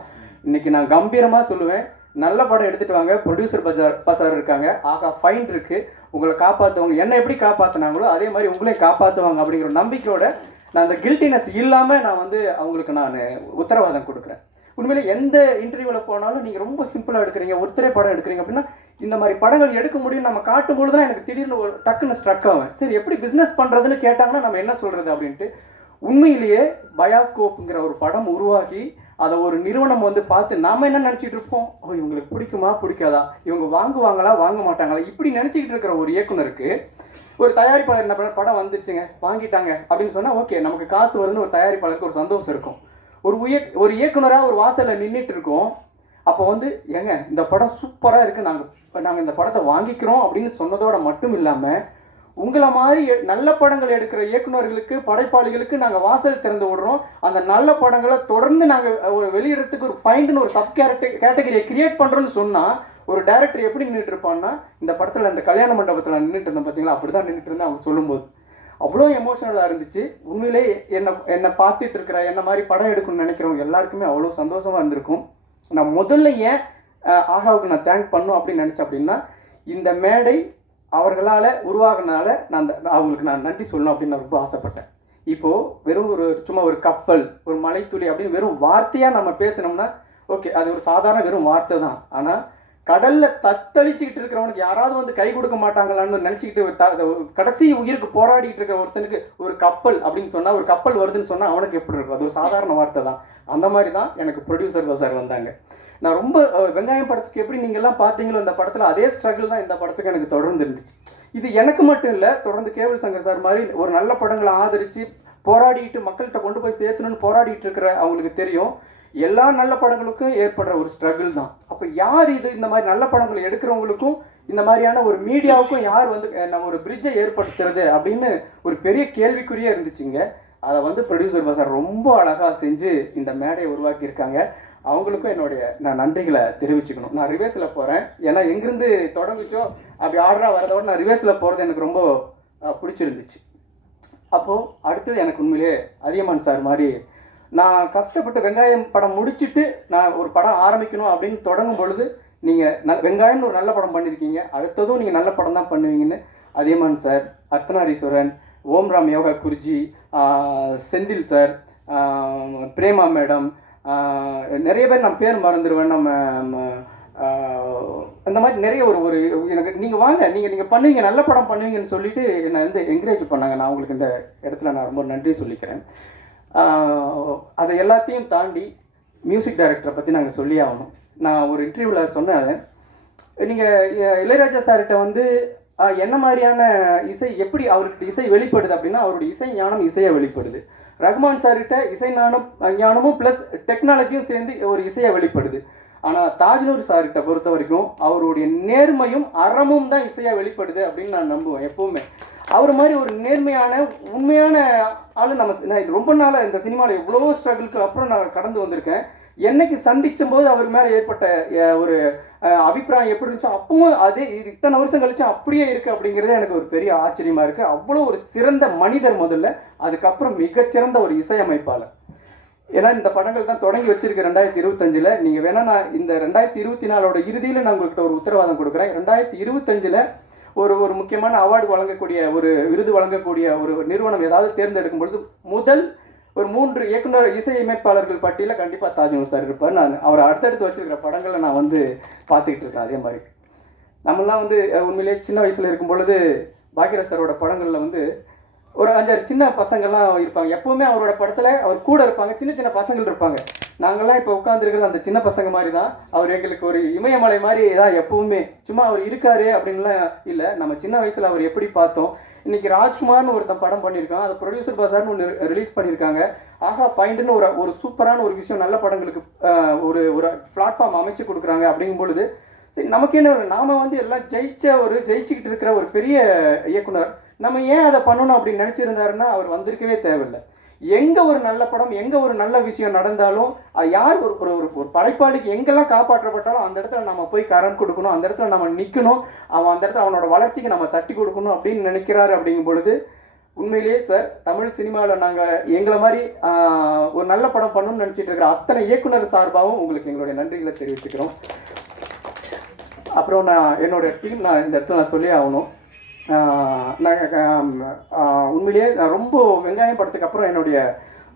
இன்றைக்கி நான் கம்பீரமாக சொல்லுவேன், நல்ல படம் எடுத்துகிட்டு வாங்க, ப்ரொடியூசர் பஜார் இருக்காங்க, ஆகா ஃபைன் இருக்குது, உங்களை காப்பாற்றுவாங்க, என்னை எப்படி காப்பாற்றினாங்களோ அதே மாதிரி உங்களையும் காப்பாற்றுவாங்க அப்படிங்கிற நம்பிக்கையோட நான் அந்த கில்ட்டினஸ் இல்லாமல் நான் வந்து அவங்களுக்கு நான் உத்தரவாதம் கொடுக்குறேன். உண்மையிலே எந்த இன்டர்வியூவில் போனாலும் நீங்கள் ரொம்ப சிம்பிளாக எடுக்கிறீங்க, ஒருத்தரே படம் எடுக்கிறீங்க அப்படின்னா இந்த மாதிரி படங்கள் எடுக்க முடியும் நம்ம காட்டும்பொழுது தான் எனக்கு திடீர்னு ஒரு டக்குன்னு ஸ்ட்ரக் ஆகும். சரி எப்படி பிஸ்னஸ் பண்ணுறதுன்னு கேட்டாங்கன்னா நம்ம என்ன சொல்கிறது அப்படின்ட்டு. உண்மையிலேயே பயாஸ்கோப்புங்கிற ஒரு படம் உருவாகி அதை ஒரு நிறுவனம் வந்து பார்த்து நாம் என்ன நினச்சிட்டு இருப்போம், ஓ இவங்களுக்கு பிடிக்குமா பிடிக்காதா, இவங்க வாங்குவாங்களா வாங்க மாட்டாங்களா, இப்படி நினச்சிக்கிட்டு இருக்கிற ஒரு இயக்குனருக்கு ஒரு தயாரிப்பாளர் என்ன படம் வந்துச்சுங்க வாங்கிட்டாங்க அப்படின்னு சொன்னால் ஓகே நமக்கு காசு வருதுன்னு ஒரு தயாரிப்பாளருக்கு ஒரு சந்தோஷம் இருக்கும். ஒரு இயக்குனராக ஒரு வாசலில் நின்றுட்டு இருக்கோம், அப்போ வந்து ஏங்க இந்த படம் சூப்பராக இருக்குது, நாங்கள் இந்த படத்தை வாங்கிக்கிறோம் அப்படின்னு சொன்னதோட மட்டும் இல்லாமல் உங்களை மாதிரி நல்ல படங்கள் எடுக்கிற இயக்குநர்களுக்கு படைப்பாளிகளுக்கு நாங்கள் வாசல் திறந்து விடுறோம், அந்த நல்ல படங்களை தொடர்ந்து நாங்கள் ஒரு வெளியிடறதுக்கு ஒரு ஃபைண்டுன்னு ஒரு சப் கேட்டகரியை கிரியேட் பண்ணுறோன்னு சொன்னால் ஒரு டைரக்டர் எப்படி நின்றுட்டு இருப்பான்னா, இந்த படத்தில் இந்த கல்யாண மண்டபத்தில் நின்றுட்டு இருந்தேன் பார்த்தீங்களா, அப்படி தான் நின்றுட்டு இருந்தேன் அவங்க சொல்லும்போது அவ்வளோ எமோஷனலாக இருந்துச்சு. உண்மையிலே என்னை பார்த்துட்டு இருக்கிற என்ன மாதிரி படம் எடுக்கணும்னு நினைக்கிறவங்க எல்லாருக்குமே அவ்வளோ சந்தோஷமாக இருந்திருக்கும். நான் முதல்ல ஏன் ஆகாவுக்கு நான் தேங்க் பண்ணும் அப்படின்னு நினச்சேன் அப்படின்னா, இந்த மேடை அவர்களால் உருவாகினால அவங்களுக்கு நான் நன்றி சொல்லணும் அப்படின்னு நான் ரொம்ப ஆசைப்பட்டேன். இப்போது வெறும் சும்மா ஒரு கப்பல், ஒரு மலைத்துளி அப்படின்னு வெறும் வார்த்தையாக நம்ம பேசினோம்னா ஓகே, அது ஒரு சாதாரண வெறும் வார்த்தை தான். ஆனால் கடலில் தத்தளிச்சுக்கிட்டு இருக்கிறவனுக்கு யாராவது வந்து கை கொடுக்க மாட்டாங்களான்னு நினச்சிக்கிட்டு கடைசி உயிருக்கு போராடிட்டு இருக்கிற ஒருத்தனுக்கு ஒரு கப்பல் அப்படின்னு சொன்னால், ஒரு கப்பல் வருதுன்னு சொன்னால் அவனுக்கு எப்படி இருக்கும், அது ஒரு சாதாரண வார்த்தை தான். அந்த மாதிரி தான் எனக்கு ப்ரொடியூசர் பஜார் வந்தாங்க. நான் ரொம்ப வெங்காயம் படத்துக்கு எப்படி நீங்கள்லாம் பார்த்தீங்களோ இந்த படத்தில் அதே ஸ்ட்ரகிள் தான் இந்த படத்துக்கு எனக்கு தொடர்ந்து இருந்துச்சு. இது எனக்கு மட்டும் இல்லை, தொடர்ந்து கேபிள் சங்கர் சார் மாதிரி ஒரு நல்ல படங்களை ஆதரித்து போராடிட்டு மக்கள்கிட்ட கொண்டு போய் சேர்த்தணும்னு போராடிட்டு இருக்கிற அவங்களுக்கு தெரியும், எல்லா நல்ல படங்களுக்கும் ஏற்படுற ஒரு ஸ்ட்ரகிள் தான். அப்போ யார் இது இந்த மாதிரி நல்ல படங்களை எடுக்கிறவங்களுக்கும் இந்த மாதிரியான ஒரு மீடியாவுக்கும் யார் வந்து நம்ம ஒரு பிரிட்ஜை ஏற்படுத்துறது அப்படின்னு ஒரு பெரிய கேள்விக்குறியே இருந்துச்சுங்க. அதை வந்து ப்ரொடியூசர் பசார் ரொம்ப அழகாக செஞ்சு இந்த மேடையை உருவாக்கியிருக்காங்க. அவங்களுக்கும் நான் நன்றிகளை தெரிவிச்சுக்கணும். நான் ரிவேர்ஸில் போகிறேன், ஏன்னா எங்கேருந்து தொடங்கிச்சோ அப்படி ஆர்டராக வரதோட நான் ரிவேர்ஸில் போகிறது எனக்கு ரொம்ப பிடிச்சிருந்துச்சு. அப்போது அடுத்தது எனக்கு உண்மையிலே அதியமான் சார் மாதிரி நான் கஷ்டப்பட்டு வெங்காயம் படம் முடிச்சுட்டு நான் ஒரு படம் ஆரம்பிக்கணும் அப்படின்னு தொடங்கும் பொழுது நீங்கள் வெங்காயம்னு ஒரு நல்ல படம் பண்ணியிருக்கீங்க, அடுத்ததும் நீங்கள் நல்ல படம் தான் பண்ணுவீங்கன்னு அதியமான் சார், அர்த்தநாரீஸ்வரன், ஓம்ராம் யோகா குருஜி, செந்தில் சார், பிரேமா மேடம், நிறைய பேர் நான் பேர் மறந்துடுவேன், அந்த மாதிரி நிறைய ஒரு எனக்கு நீங்கள் வாங்க நீங்கள் பண்ணுவீங்க, நல்ல படம் பண்ணுவீங்கன்னு சொல்லிட்டு என்னை வந்து என்கரேஜ் பண்ணாங்க. நான் உங்களுக்கு இந்த இடத்துல நான் ரொம்ப நன்றி சொல்லிக்கிறேன். அதை எல்லாத்தையும் தாண்டி மியூசிக் டைரக்டரை பற்றி நாங்கள் சொல்லி ஆகணும். நான் ஒரு இன்டர்வியூவில் சொன்னேன், நீங்கள் இளையராஜா சார்கிட்ட வந்து என்ன மாதிரியான இசை, எப்படி அவருக்கு இசை வெளிப்படுது அப்படின்னா அவருடைய இசை ஞானம் இசையை வெளிப்படுது. ரஹ்மான் சார்கிட்ட இசை ஞானமும் ப்ளஸ் டெக்னாலஜியும் சேர்ந்து ஒரு இசையை வெளிப்படுது. ஆனால் தாஜ்னூர் சார்கிட்ட பொறுத்த வரைக்கும் அவருடைய நேர்மையும் அறமும் தான் இசையாக வெளிப்படுது அப்படின்னு நான் நம்புவேன் எப்போவுமே. அவர் மாதிரி ஒரு நேர்மையான உண்மையான ஆள் நான் ரொம்ப நாளாக இந்த சினிமாவில் எவ்வளோ ஸ்ட்ரகிளுக்கு அப்புறம் நான் கடந்து வந்திருக்கேன். என்னைக்கு சந்திச்சும் போது அவர் மேலே ஏற்பட்ட ஒரு அபிப்பிராயம் எப்படி இருந்துச்சோ அப்பவும் அதே இத்தனை வருஷம் கழிச்சு அப்படியே இருக்குது அப்படிங்கிறதே எனக்கு ஒரு பெரிய ஆச்சரியமாக இருக்குது. அவ்வளோ ஒரு சிறந்த மனிதர் முதல்ல, அதுக்கப்புறம் மிகச்சிறந்த ஒரு இசையமைப்பாளர். ஏன்னா இந்த படங்கள் தான் தொடங்கி வச்சிருக்க 2025. நீங்கள் வேணா நான் இந்த 2024 இறுதியில் நான் உங்கள்கிட்ட ஒரு உத்தரவாதம் கொடுக்குறேன். 2025 ஒரு முக்கியமான அவார்டு வழங்கக்கூடிய ஒரு விருது வழங்கக்கூடிய ஒரு நிறுவனம் ஏதாவது தேர்ந்தெடுக்கும் பொழுது முதல் ஒரு 3 இயக்குனர் இசையமைப்பாளர்கள் பட்டியலில் கண்டிப்பாக தாஜ்னூர் சார் இருப்பார். நான் அவரை அடுத்தடுத்து வச்சிருக்கிற படங்களை நான் வந்து பார்த்துக்கிட்டு இருக்கேன். அதே மாதிரி நம்மளாம் வந்து உண்மையிலேயே சின்ன வயசில் இருக்கும் பொழுது பாக்யராஜ் சாரோட படங்களில் வந்து ஒரு 5-6 சின்ன பசங்கள்லாம் இருப்பாங்க. எப்போவுமே அவரோட படத்தில் அவர் கூட இருப்பாங்க, சின்ன சின்ன பசங்கள் இருப்பாங்க. நாங்கள்லாம் இப்போ உட்காந்துருக்கிறது அந்த சின்ன பசங்க மாதிரி தான். அவர் எங்களுக்கு ஒரு இமயமலை மாதிரி தான் எப்போவுமே. சும்மா அவர் இருக்காரு அப்படின்லாம் இல்லை, நம்ம சின்ன வயசில் அவர் எப்படி பார்த்தோம். இன்றைக்கி ராஜ்குமார்னு ஒருத்தன் படம் பண்ணியிருக்கான், அதை ப்ரொடியூசர் பஜார்னு ஒன்று ரிலீஸ் பண்ணியிருக்காங்க. ஆஹா ஃபைண்டுன்னு ஒரு சூப்பரான ஒரு விஷயம், நல்ல படங்களுக்கு ஒரு பிளாட்ஃபார்ம் அமைச்சு கொடுக்குறாங்க. அப்படிங்கும் பொழுது சரி நமக்கு என்ன, நாம் வந்து எல்லாம் ஜெயிச்சுக்கிட்டு இருக்கிற ஒரு பெரிய இயக்குனர், நம்ம ஏன் அதை பண்ணணும் அப்படின்னு நினச்சிருந்தாருன்னா அவர் வந்திருக்கவே தேவையில்லை. எங்கே ஒரு நல்ல படம், எங்கே ஒரு நல்ல விஷயம் நடந்தாலும் அது யார் ஒரு ஒரு ஒரு படைப்பாளிக்கு எங்கெல்லாம் காப்பாற்றப்பட்டாலும் அந்த இடத்துல நம்ம போய் கரம் கொடுக்கணும், அந்த இடத்துல நம்ம நிற்கணும், அவன் அந்த இடத்துல அவனோட வளர்ச்சிக்கு நம்ம தட்டி கொடுக்கணும் அப்படின்னு நினைக்கிறாரு. அப்படிங்கும் பொழுது உண்மையிலேயே சார், தமிழ் சினிமாவில் நாங்கள் எங்களை மாதிரி ஒரு நல்ல படம் பண்ணணும்னு நினச்சிட்டு இருக்கிற அத்தனை இயக்குனர் சார்பாகவும் உங்களுக்கு எங்களுடைய நன்றிகளை தெரிவிச்சுக்கிறோம். அப்புறம் நான் என்னுடைய டீம் நான் இந்த இடத்துல நான் சொல்லி ஆகணும். உண்மையிலேயே நான் ரொம்ப வெங்காயம் படத்துக்கு அப்புறம் என்னுடைய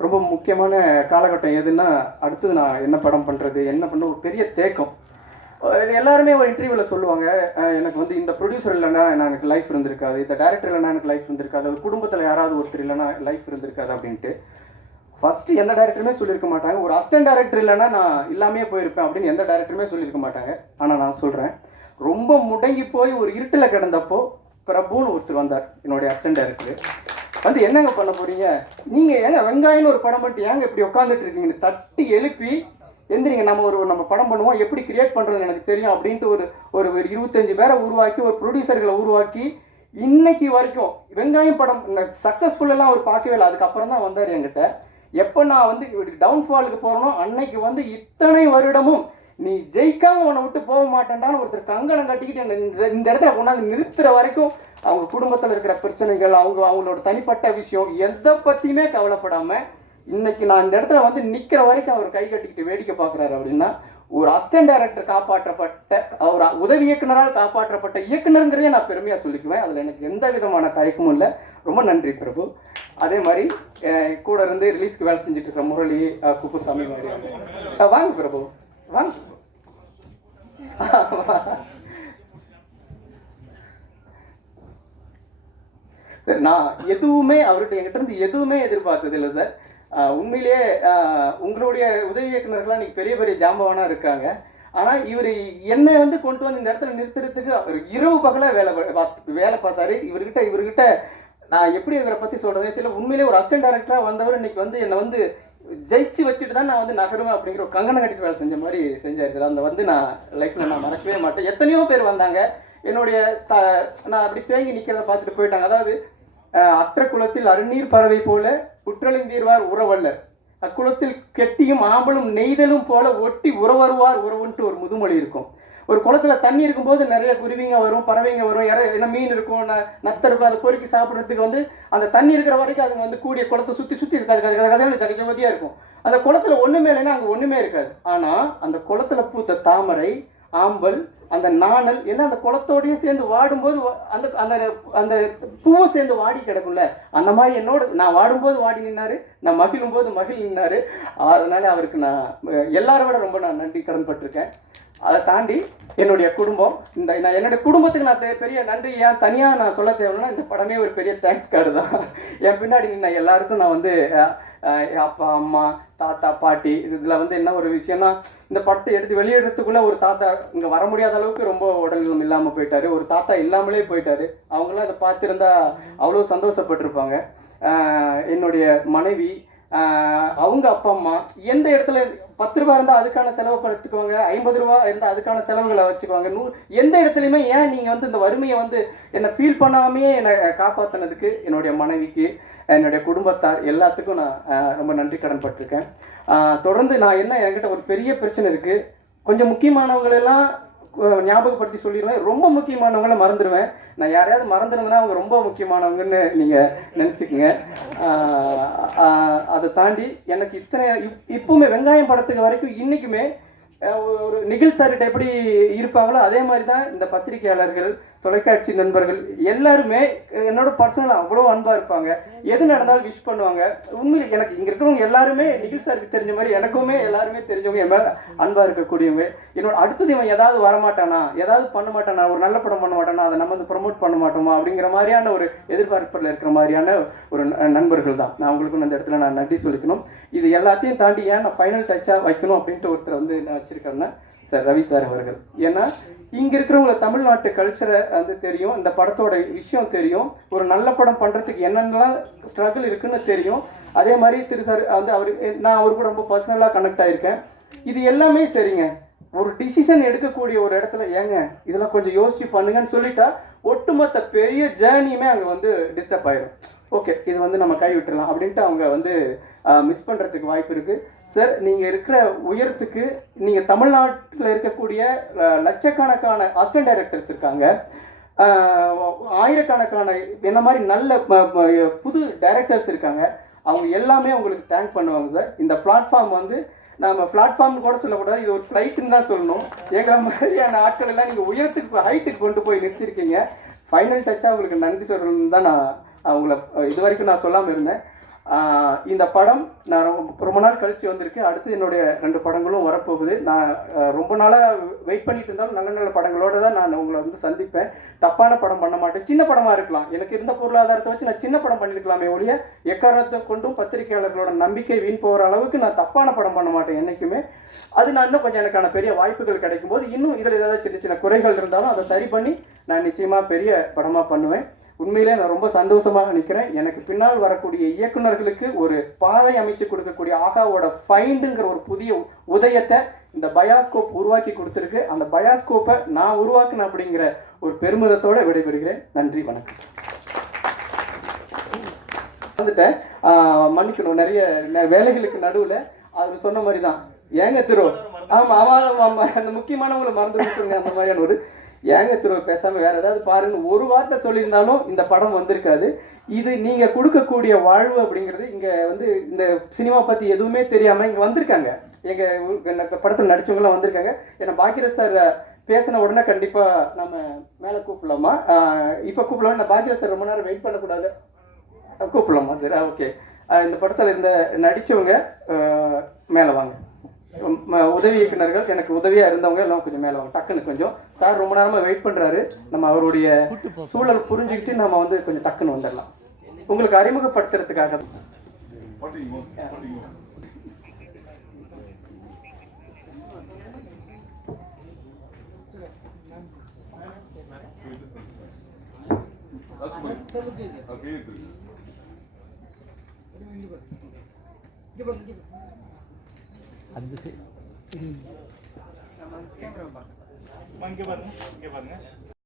ரொம்ப முக்கியமான காலகட்டம் எதுன்னா, அடுத்தது நான் என்ன படம் பண்ணுறது, என்ன பண்ண ஒரு பெரிய தேக்கம். எல்லாருமே ஒரு இன்டர்வியூவில் சொல்லுவாங்க, எனக்கு வந்து இந்த ப்ரொடியூசர் இல்லைன்னா எனக்கு லைஃப் இருந்திருக்காது, இந்த டைரக்டர் இல்லைன்னா எனக்கு லைஃப் இருந்திருக்காது, ஒரு குடும்பத்தில் யாராவது ஒருத்தர் இல்லைன்னா லைஃப் இருந்திருக்காது அப்படின்ட்டு. ஃபஸ்ட்டு எந்த டேரக்டருமே சொல்லியிருக்க மாட்டாங்க, ஒரு அசிஸ்டன்ட் டேரக்டர் இல்லைன்னா நான் இல்லாமே போயிருப்பேன் அப்படின்னு எந்த டேரக்டருமே சொல்லியிருக்க மாட்டாங்க. ஆனால் நான் சொல்கிறேன், ரொம்ப முடங்கி போய் ஒரு இருட்டில் கிடந்தப்போ பிரபுன்னு ஒருத்தர் வந்தார், என்னுடைய அசிஸ்டன்ட் டேரக்டர். வந்து என்னங்க பண்ண போகிறீங்க, நீங்கள் ஏங்க வெங்காயம்னு ஒரு படம் பண்ணிட்டு ஏங்க இப்படி உட்காந்துட்டு இருக்கீங்கன்னு தட்டி எழுப்பி, எந்திரிங்க நம்ம படம் பண்ணுவோம், எப்படி கிரியேட் பண்ணுறதுன்னு எனக்கு தெரியும் அப்படின்ட்டு ஒரு 25 பேரை உருவாக்கி, ஒரு ப்ரொடியூசர்களை உருவாக்கி, இன்னைக்கு வரைக்கும் வெங்காயம் படம் சக்ஸஸ்ஃபுல்லெல்லாம் அவர் பார்க்கவே இல்லை. அதுக்கப்புறம் தான் வந்தார் என்கிட்ட. எப்போ நான் வந்து டவுன்ஃபாலுக்கு போகிறனோ அன்னைக்கு வந்து இத்தனை வருடமும் நீ ஜெயிக்காம உன்னை விட்டு போக மாட்டேன்டான்னு ஒருத்தர் கங்கணம் கட்டிக்கிட்டு இந்த இடத்துல கொண்டாந்து நிறுத்துற வரைக்கும் அவங்க குடும்பத்தில் இருக்கிற பிரச்சனைகள், அவங்களோட தனிப்பட்ட விஷயம் எதை பற்றியுமே கவலைப்படாமல் இன்னைக்கு நான் இந்த இடத்துல வந்து நிற்கிற வரைக்கும் அவர் கை கட்டிக்கிட்டு வேடிக்கை பார்க்குறாரு. அப்படின்னா ஒரு அசிஸ்டன்ட் டைரக்டர் காப்பாற்றப்பட்ட, ஒரு உதவி இயக்குனரால் காப்பாற்றப்பட்ட இயக்குனருங்கிறதே நான் பெருமையாக சொல்லிக்குவேன். அதில் எனக்கு எந்த விதமான தயக்கமும் இல்லை. ரொம்ப நன்றி பிரபு. அதே மாதிரி கூட இருந்து ரிலீஸ்க்கு வேலை செஞ்சுட்டு இருக்கிற முரளி, குப்புசாமி மாதிரி வாங்க பிரபு, வாங்க. சார், நான் எதுவுமே அவர்கிட்ட என்கிட்ட இருந்து எதுவுமே எதிர்பார்த்தது இல்லை சார். உண்மையிலேயே உங்களுடைய உதவி இயக்குநர்கள்லாம் இன்னைக்கு பெரிய பெரிய ஜாம்பவானா இருக்காங்க. ஆனால் இவர் என்னை வந்து கொண்டு வந்து இந்த இடத்துல நிறுத்துறதுக்கு அவர் இரவு பகலாக வேலை பார்த்தாரு. இவர்கிட்ட நான் எப்படி இவரை பற்றி சொல்கிறதே தெரியல. உண்மையிலே ஒரு அசிஸ்டன்ட் டைரக்டராக வந்தவர் இன்னைக்கு வந்து என்னை வந்து ஜெயிச்சு வச்சுட்டு தான் நான் வந்து நகருவேன் அப்படிங்கிற ஒரு கங்கணம் கட்டிட்டு வேலை செஞ்ச மாதிரி செஞ்சார் சார். அந்த வந்து நான் லைஃப்பில் நான் மறக்கவே மாட்டேன். எத்தனையோ பேர் வந்தாங்க என்னுடைய நான் அப்படி தேங்கி நிற்கிறத பார்த்துட்டு போயிட்டாங்க. அதாவது அற்ற குளத்தில் அருநீர் பறவை போல குற்றலிந்தீர்வார் உறவல்லர், அக்குளத்தில் கெட்டியும் ஆம்பலும் நெய்தலும் போல ஒட்டி உறவருவார் உறவுன்ட்டு ஒரு முதுமொழி இருக்கும். ஒரு குளத்துல தண்ணி இருக்கும்போது நிறைய குருவிங்க வரும், பறவைங்க வரும், என்ன மீன் இருக்கும், நத்தை இருக்கும். அதை பொறுக்கி சாப்பிட்றதுக்கு வந்து அந்த தண்ணி இருக்கிற வரைக்கும் அதுங்க வந்து கூடிய குளத்தை சுற்றி ஜகஜகதியாக இருக்கும். அந்த குளத்துல ஒன்றுமே இல்லைன்னா அங்கே ஒன்றுமே இருக்காது. ஆனால் அந்த குளத்துல பூத்த தாமரை, ஆம்பல், அந்த நாணல் எல்லாம் அந்த குளத்தோடையே சேர்ந்து வாடும்போது அந்த அந்த அந்த பூவை சேர்ந்து வாடி கிடக்கும்ல, அந்த மாதிரி என்னோட நான் வாடும்போது வாடி நின்னாரு, நான் மகிழும் போது மகிழ் நின்னாரு. அதனால அவருக்கு நான் எல்லாரை விட ரொம்ப நான் நன்றி கடன் பட்டிருக்கேன். அதை தாண்டி என்னுடைய குடும்பம், நான் என்னுடைய குடும்பத்துக்கு நான் பெரிய நன்றி ஏன் தனியாக நான் சொல்ல தேவைன்னா, இந்த படமே ஒரு பெரிய தேங்க்ஸ் கார்டு தான். என் பின்னாடி நின்ன எல்லாருக்கும் நான் வந்து அப்பா, அம்மா, தாத்தா, பாட்டி, இதில் வந்து என்ன ஒரு விஷயம்னா, இந்த படத்தை எடுத்து வெளியிடுறதுக்குள்ளே ஒரு தாத்தா இங்கே வர முடியாத அளவுக்கு ரொம்ப உடல்நலம் இல்லாமல் போயிட்டாரு. ஒரு தாத்தா இல்லாமலே போயிட்டாரு. அவங்களாம் இதை பார்த்துருந்தா அவ்வளோ சந்தோஷப்பட்டிருப்பாங்க. என்னுடைய மனைவி, அவங்க அப்பா அம்மா எந்த இடத்துல 10 ரூபா இருந்தால் அதுக்கான செலவை படுத்துக்குவாங்க, 50 ரூபா இருந்தால் அதுக்கான செலவுகளை வச்சுக்குவாங்க. எந்த இடத்துலையுமே ஏன் நீங்கள் வந்து இந்த வறுமையை வந்து என்னை ஃபீல் பண்ணாமையே என்னை காப்பாற்றினதுக்கு என்னுடைய மனைவிக்கு, என்னுடைய குடும்பத்தார் எல்லாத்துக்கும் நான் ரொம்ப நன்றி கடன் பட்டிருக்கேன். தொடர்ந்து நான் என்கிட்ட ஒரு பெரிய பிரச்சனை இருக்குது. கொஞ்சம் முக்கியமானவங்களெல்லாம் ஞாபகப்படுத்தி சொல்லிடுவேன், ரொம்ப முக்கியமானவங்கள மறந்துடுவேன். நான் யாரையாவது மறந்துருந்தேன்னா அவங்க ரொம்ப முக்கியமானவங்கன்னு நீங்கள் நினச்சிக்கோங்க. அதை தாண்டி எனக்கு இப்போவுமே வெங்காயம் படத்துக்கு வரைக்கும் இன்றைக்குமே ஒரு நிகில் சார்கிட்ட எப்படி இருப்பாங்களோ அதே மாதிரி தான் இந்த பத்திரிகையாளர்கள், தொலைக்காட்சி நண்பர்கள் எல்லாருமே என்னோட பர்சனலாக அவ்வளோ அன்பாக இருப்பாங்க. எது நடந்தாலும் விஷ் பண்ணுவாங்க. உண்மையில் எனக்கு இங்கே இருக்கிறவங்க எல்லாருமே நிகில் சாருக்கு தெரிஞ்ச மாதிரி எனக்குமே எல்லாருமே தெரிஞ்சவங்க, என் மேலே அன்பாக இருக்கக்கூடியவங்க. என்னோட அடுத்தது இவன் ஏதாவது வரமாட்டானா, ஏதாவது பண்ண மாட்டானா, ஒரு நல்ல படம் பண்ண மாட்டானா, அதை நம்ம வந்து ப்ரொமோட் பண்ண மாட்டோமா அப்படிங்கிற மாதிரியான ஒரு எதிர்பார்ப்பில் இருக்கிற மாதிரியான ஒரு நண்பர்கள் தான். நான் அவங்களுக்கும் அந்த இடத்துல நான் நன்றி சொல்லிக்கணும். இது எல்லாத்தையும் தாண்டி ஏன் நான் ஃபைனல் டச்சாக வைக்கணும் அப்படின்ட்டு ஒருத்தர் வந்து நான் வச்சுருக்கேன்னா சார் ரவி சார் அவர்கள். ஏன்னா இங்கே இருக்கிறவங்க தமிழ்நாட்டு கல்ச்சரை வந்து தெரியும், இந்த படத்தோட விஷயம் தெரியும், ஒரு நல்ல படம் பண்ணுறதுக்கு என்னென்னலாம் ஸ்ட்ரகிள் இருக்குன்னு தெரியும். அதே மாதிரி திரு சார் வந்து நான் அவரு கூட ரொம்ப பர்சனலாக கனெக்ட் ஆகியிருக்கேன். இது எல்லாமே சரிங்க. ஒரு டிசிஷன் எடுக்கக்கூடிய ஒரு இடத்துல ஏங்க இதெல்லாம் கொஞ்சம் யோசிச்சு பண்ணுங்கன்னு சொல்லிட்டா ஒட்டுமொத்த பெரிய ஜேர்னியுமே அங்கே வந்து டிஸ்டர்ப் ஆயிடும். ஓகே இது வந்து நம்ம கை விட்டுறலாம் அப்படின்ட்டு அவங்க வந்து மிஸ் பண்ணுறதுக்கு வாய்ப்பு இருக்குது. சார் நீங்கள் இருக்கிற உயரத்துக்கு நீங்கள் தமிழ்நாட்டில் இருக்கக்கூடிய லட்சக்கணக்கான அசிஸ்டன்ட் டைரக்டர்ஸ் இருக்காங்க, ஆயிரக்கணக்கான என்ன மாதிரி நல்ல புது டைரக்டர்ஸ் இருக்காங்க. அவங்க எல்லாமே உங்களுக்கு தேங்க் பண்ணுவாங்க சார். இந்த பிளாட்ஃபார்ம் வந்து நம்ம பிளாட்ஃபார்ம்னு கூட சொல்லக்கூடாது, இது ஒரு ஃப்ளைட்டுன்னு தான் சொல்லணும். எங்களை மாதிரியான ஆட்கள் எல்லாம் நீங்கள் உயரத்துக்கு ஹைட்டுக்கு கொண்டு போய் நிறுத்திருக்கீங்க. ஃபைனல் டச்சாக உங்களுக்கு நன்றி சொல்லணும்னு தான் நான் அவங்கள இது வரைக்கும் நான் சொல்லாமல் இருந்தேன். இந்த படம் நான் ரொம்ப நாள் கழித்து வந்திருக்கு. அடுத்து என்னுடைய 2 படங்களும் வரப்போகுது. நான் ரொம்ப நாளாக வெயிட் பண்ணிட்டு இருந்தாலும் நல்ல நல்ல படங்களோடு தான் நான் உங்களை வந்து சந்திப்பேன். தப்பான படம் பண்ண மாட்டேன். சின்ன படமாக இருக்கலாம், எனக்கு இருந்த பொருளாதாரத்தை வச்சு நான் சின்ன படம் பண்ணியிருக்கலாமே ஒழிய எக்காரணத்தை கொண்டும் பத்திரிகையாளர்களோட நம்பிக்கை வீண் போகிற அளவுக்கு நான் தப்பான படம் பண்ண மாட்டேன் என்றைக்குமே. அது நான் இன்னும் கொஞ்சம் எனக்கான பெரிய வாய்ப்புகள் கிடைக்கும் போது இன்னும் இதில் ஏதாவது சின்ன சின்ன குறைகள் இருந்தாலும் அதை சரி பண்ணி நான் நிச்சயமாக பெரிய படமாக பண்ணுவேன். உண்மையிலே நான் ரொம்ப சந்தோஷமாக நிற்கிறேன். எனக்கு பின்னால் வரக்கூடிய இயக்குநர்களுக்கு ஒரு பாதை அமைச்சு கொடுக்கக்கூடிய ஆகாவோட ஃபைண்டுங்கிற ஒரு புதிய உதயத்தை இந்த பயாஸ்கோப் உருவாக்கி கொடுத்துருக்கு. அந்த பயாஸ்கோப்பை நான் உருவாக்கினேன் அப்படிங்கிற ஒரு பெருமிதத்தோடு விடைபெறுகிறேன். நன்றி, வணக்கம். வந்துட்டேன், மன்னிக்கணும். நிறைய வேலைகளுக்கு நடுவில் அவர் சொன்ன மாதிரி தான் ஏங்க திரு ஆமாம் அந்த முக்கியமானவங்களை மறந்து விட்டுருங்க. அந்த மாதிரியான ஒரு ஏங்க திரு பேசாமல் வேறு ஏதாவது பாருன்னு ஒரு வார்த்தை சொல்லியிருந்தாலும் இந்த படம் வந்திருக்காது. இது நீங்கள் கொடுக்கக்கூடிய வாழ்வு அப்படிங்கிறது. இங்கே வந்து இந்த சினிமா பற்றி எதுவுமே தெரியாமல் இங்கே வந்திருக்காங்க. எங்கள் படத்தில் நடித்தவங்களாம் வந்திருக்காங்க. ஏன்னா பாக்கியராஜ் சார் பேசின உடனே கண்டிப்பாக நம்ம மேலே கூப்பிடலாமா? இப்போ கூப்பிடலாமா? நான் பாக்கியராஜ் சார் ரொம்ப நேரம் வெயிட் பண்ணக்கூடாது, கூப்பிடலாமா சார்? ஓகே. இந்த படத்தில் இந்த நடித்தவங்க மேலே வாங்க. உதவி இயக்குனர்கள் எனக்கு உதவியாக இருந்தவங்க எல்லாம் கொஞ்சம் மேலே வாங்க. டக்குன்னு கொஞ்சம் சார் ரொம்ப நேரமாக வெயிட் பண்ணுறாரு. நம்ம அவருடைய சூழல் புரிஞ்சுக்கிட்டு நம்ம வந்து கொஞ்சம் டக்குன்னு வந்துடலாம். உங்களுக்கு அறிமுகப்படுத்துறதுக்காக இங்கே பாருங்க.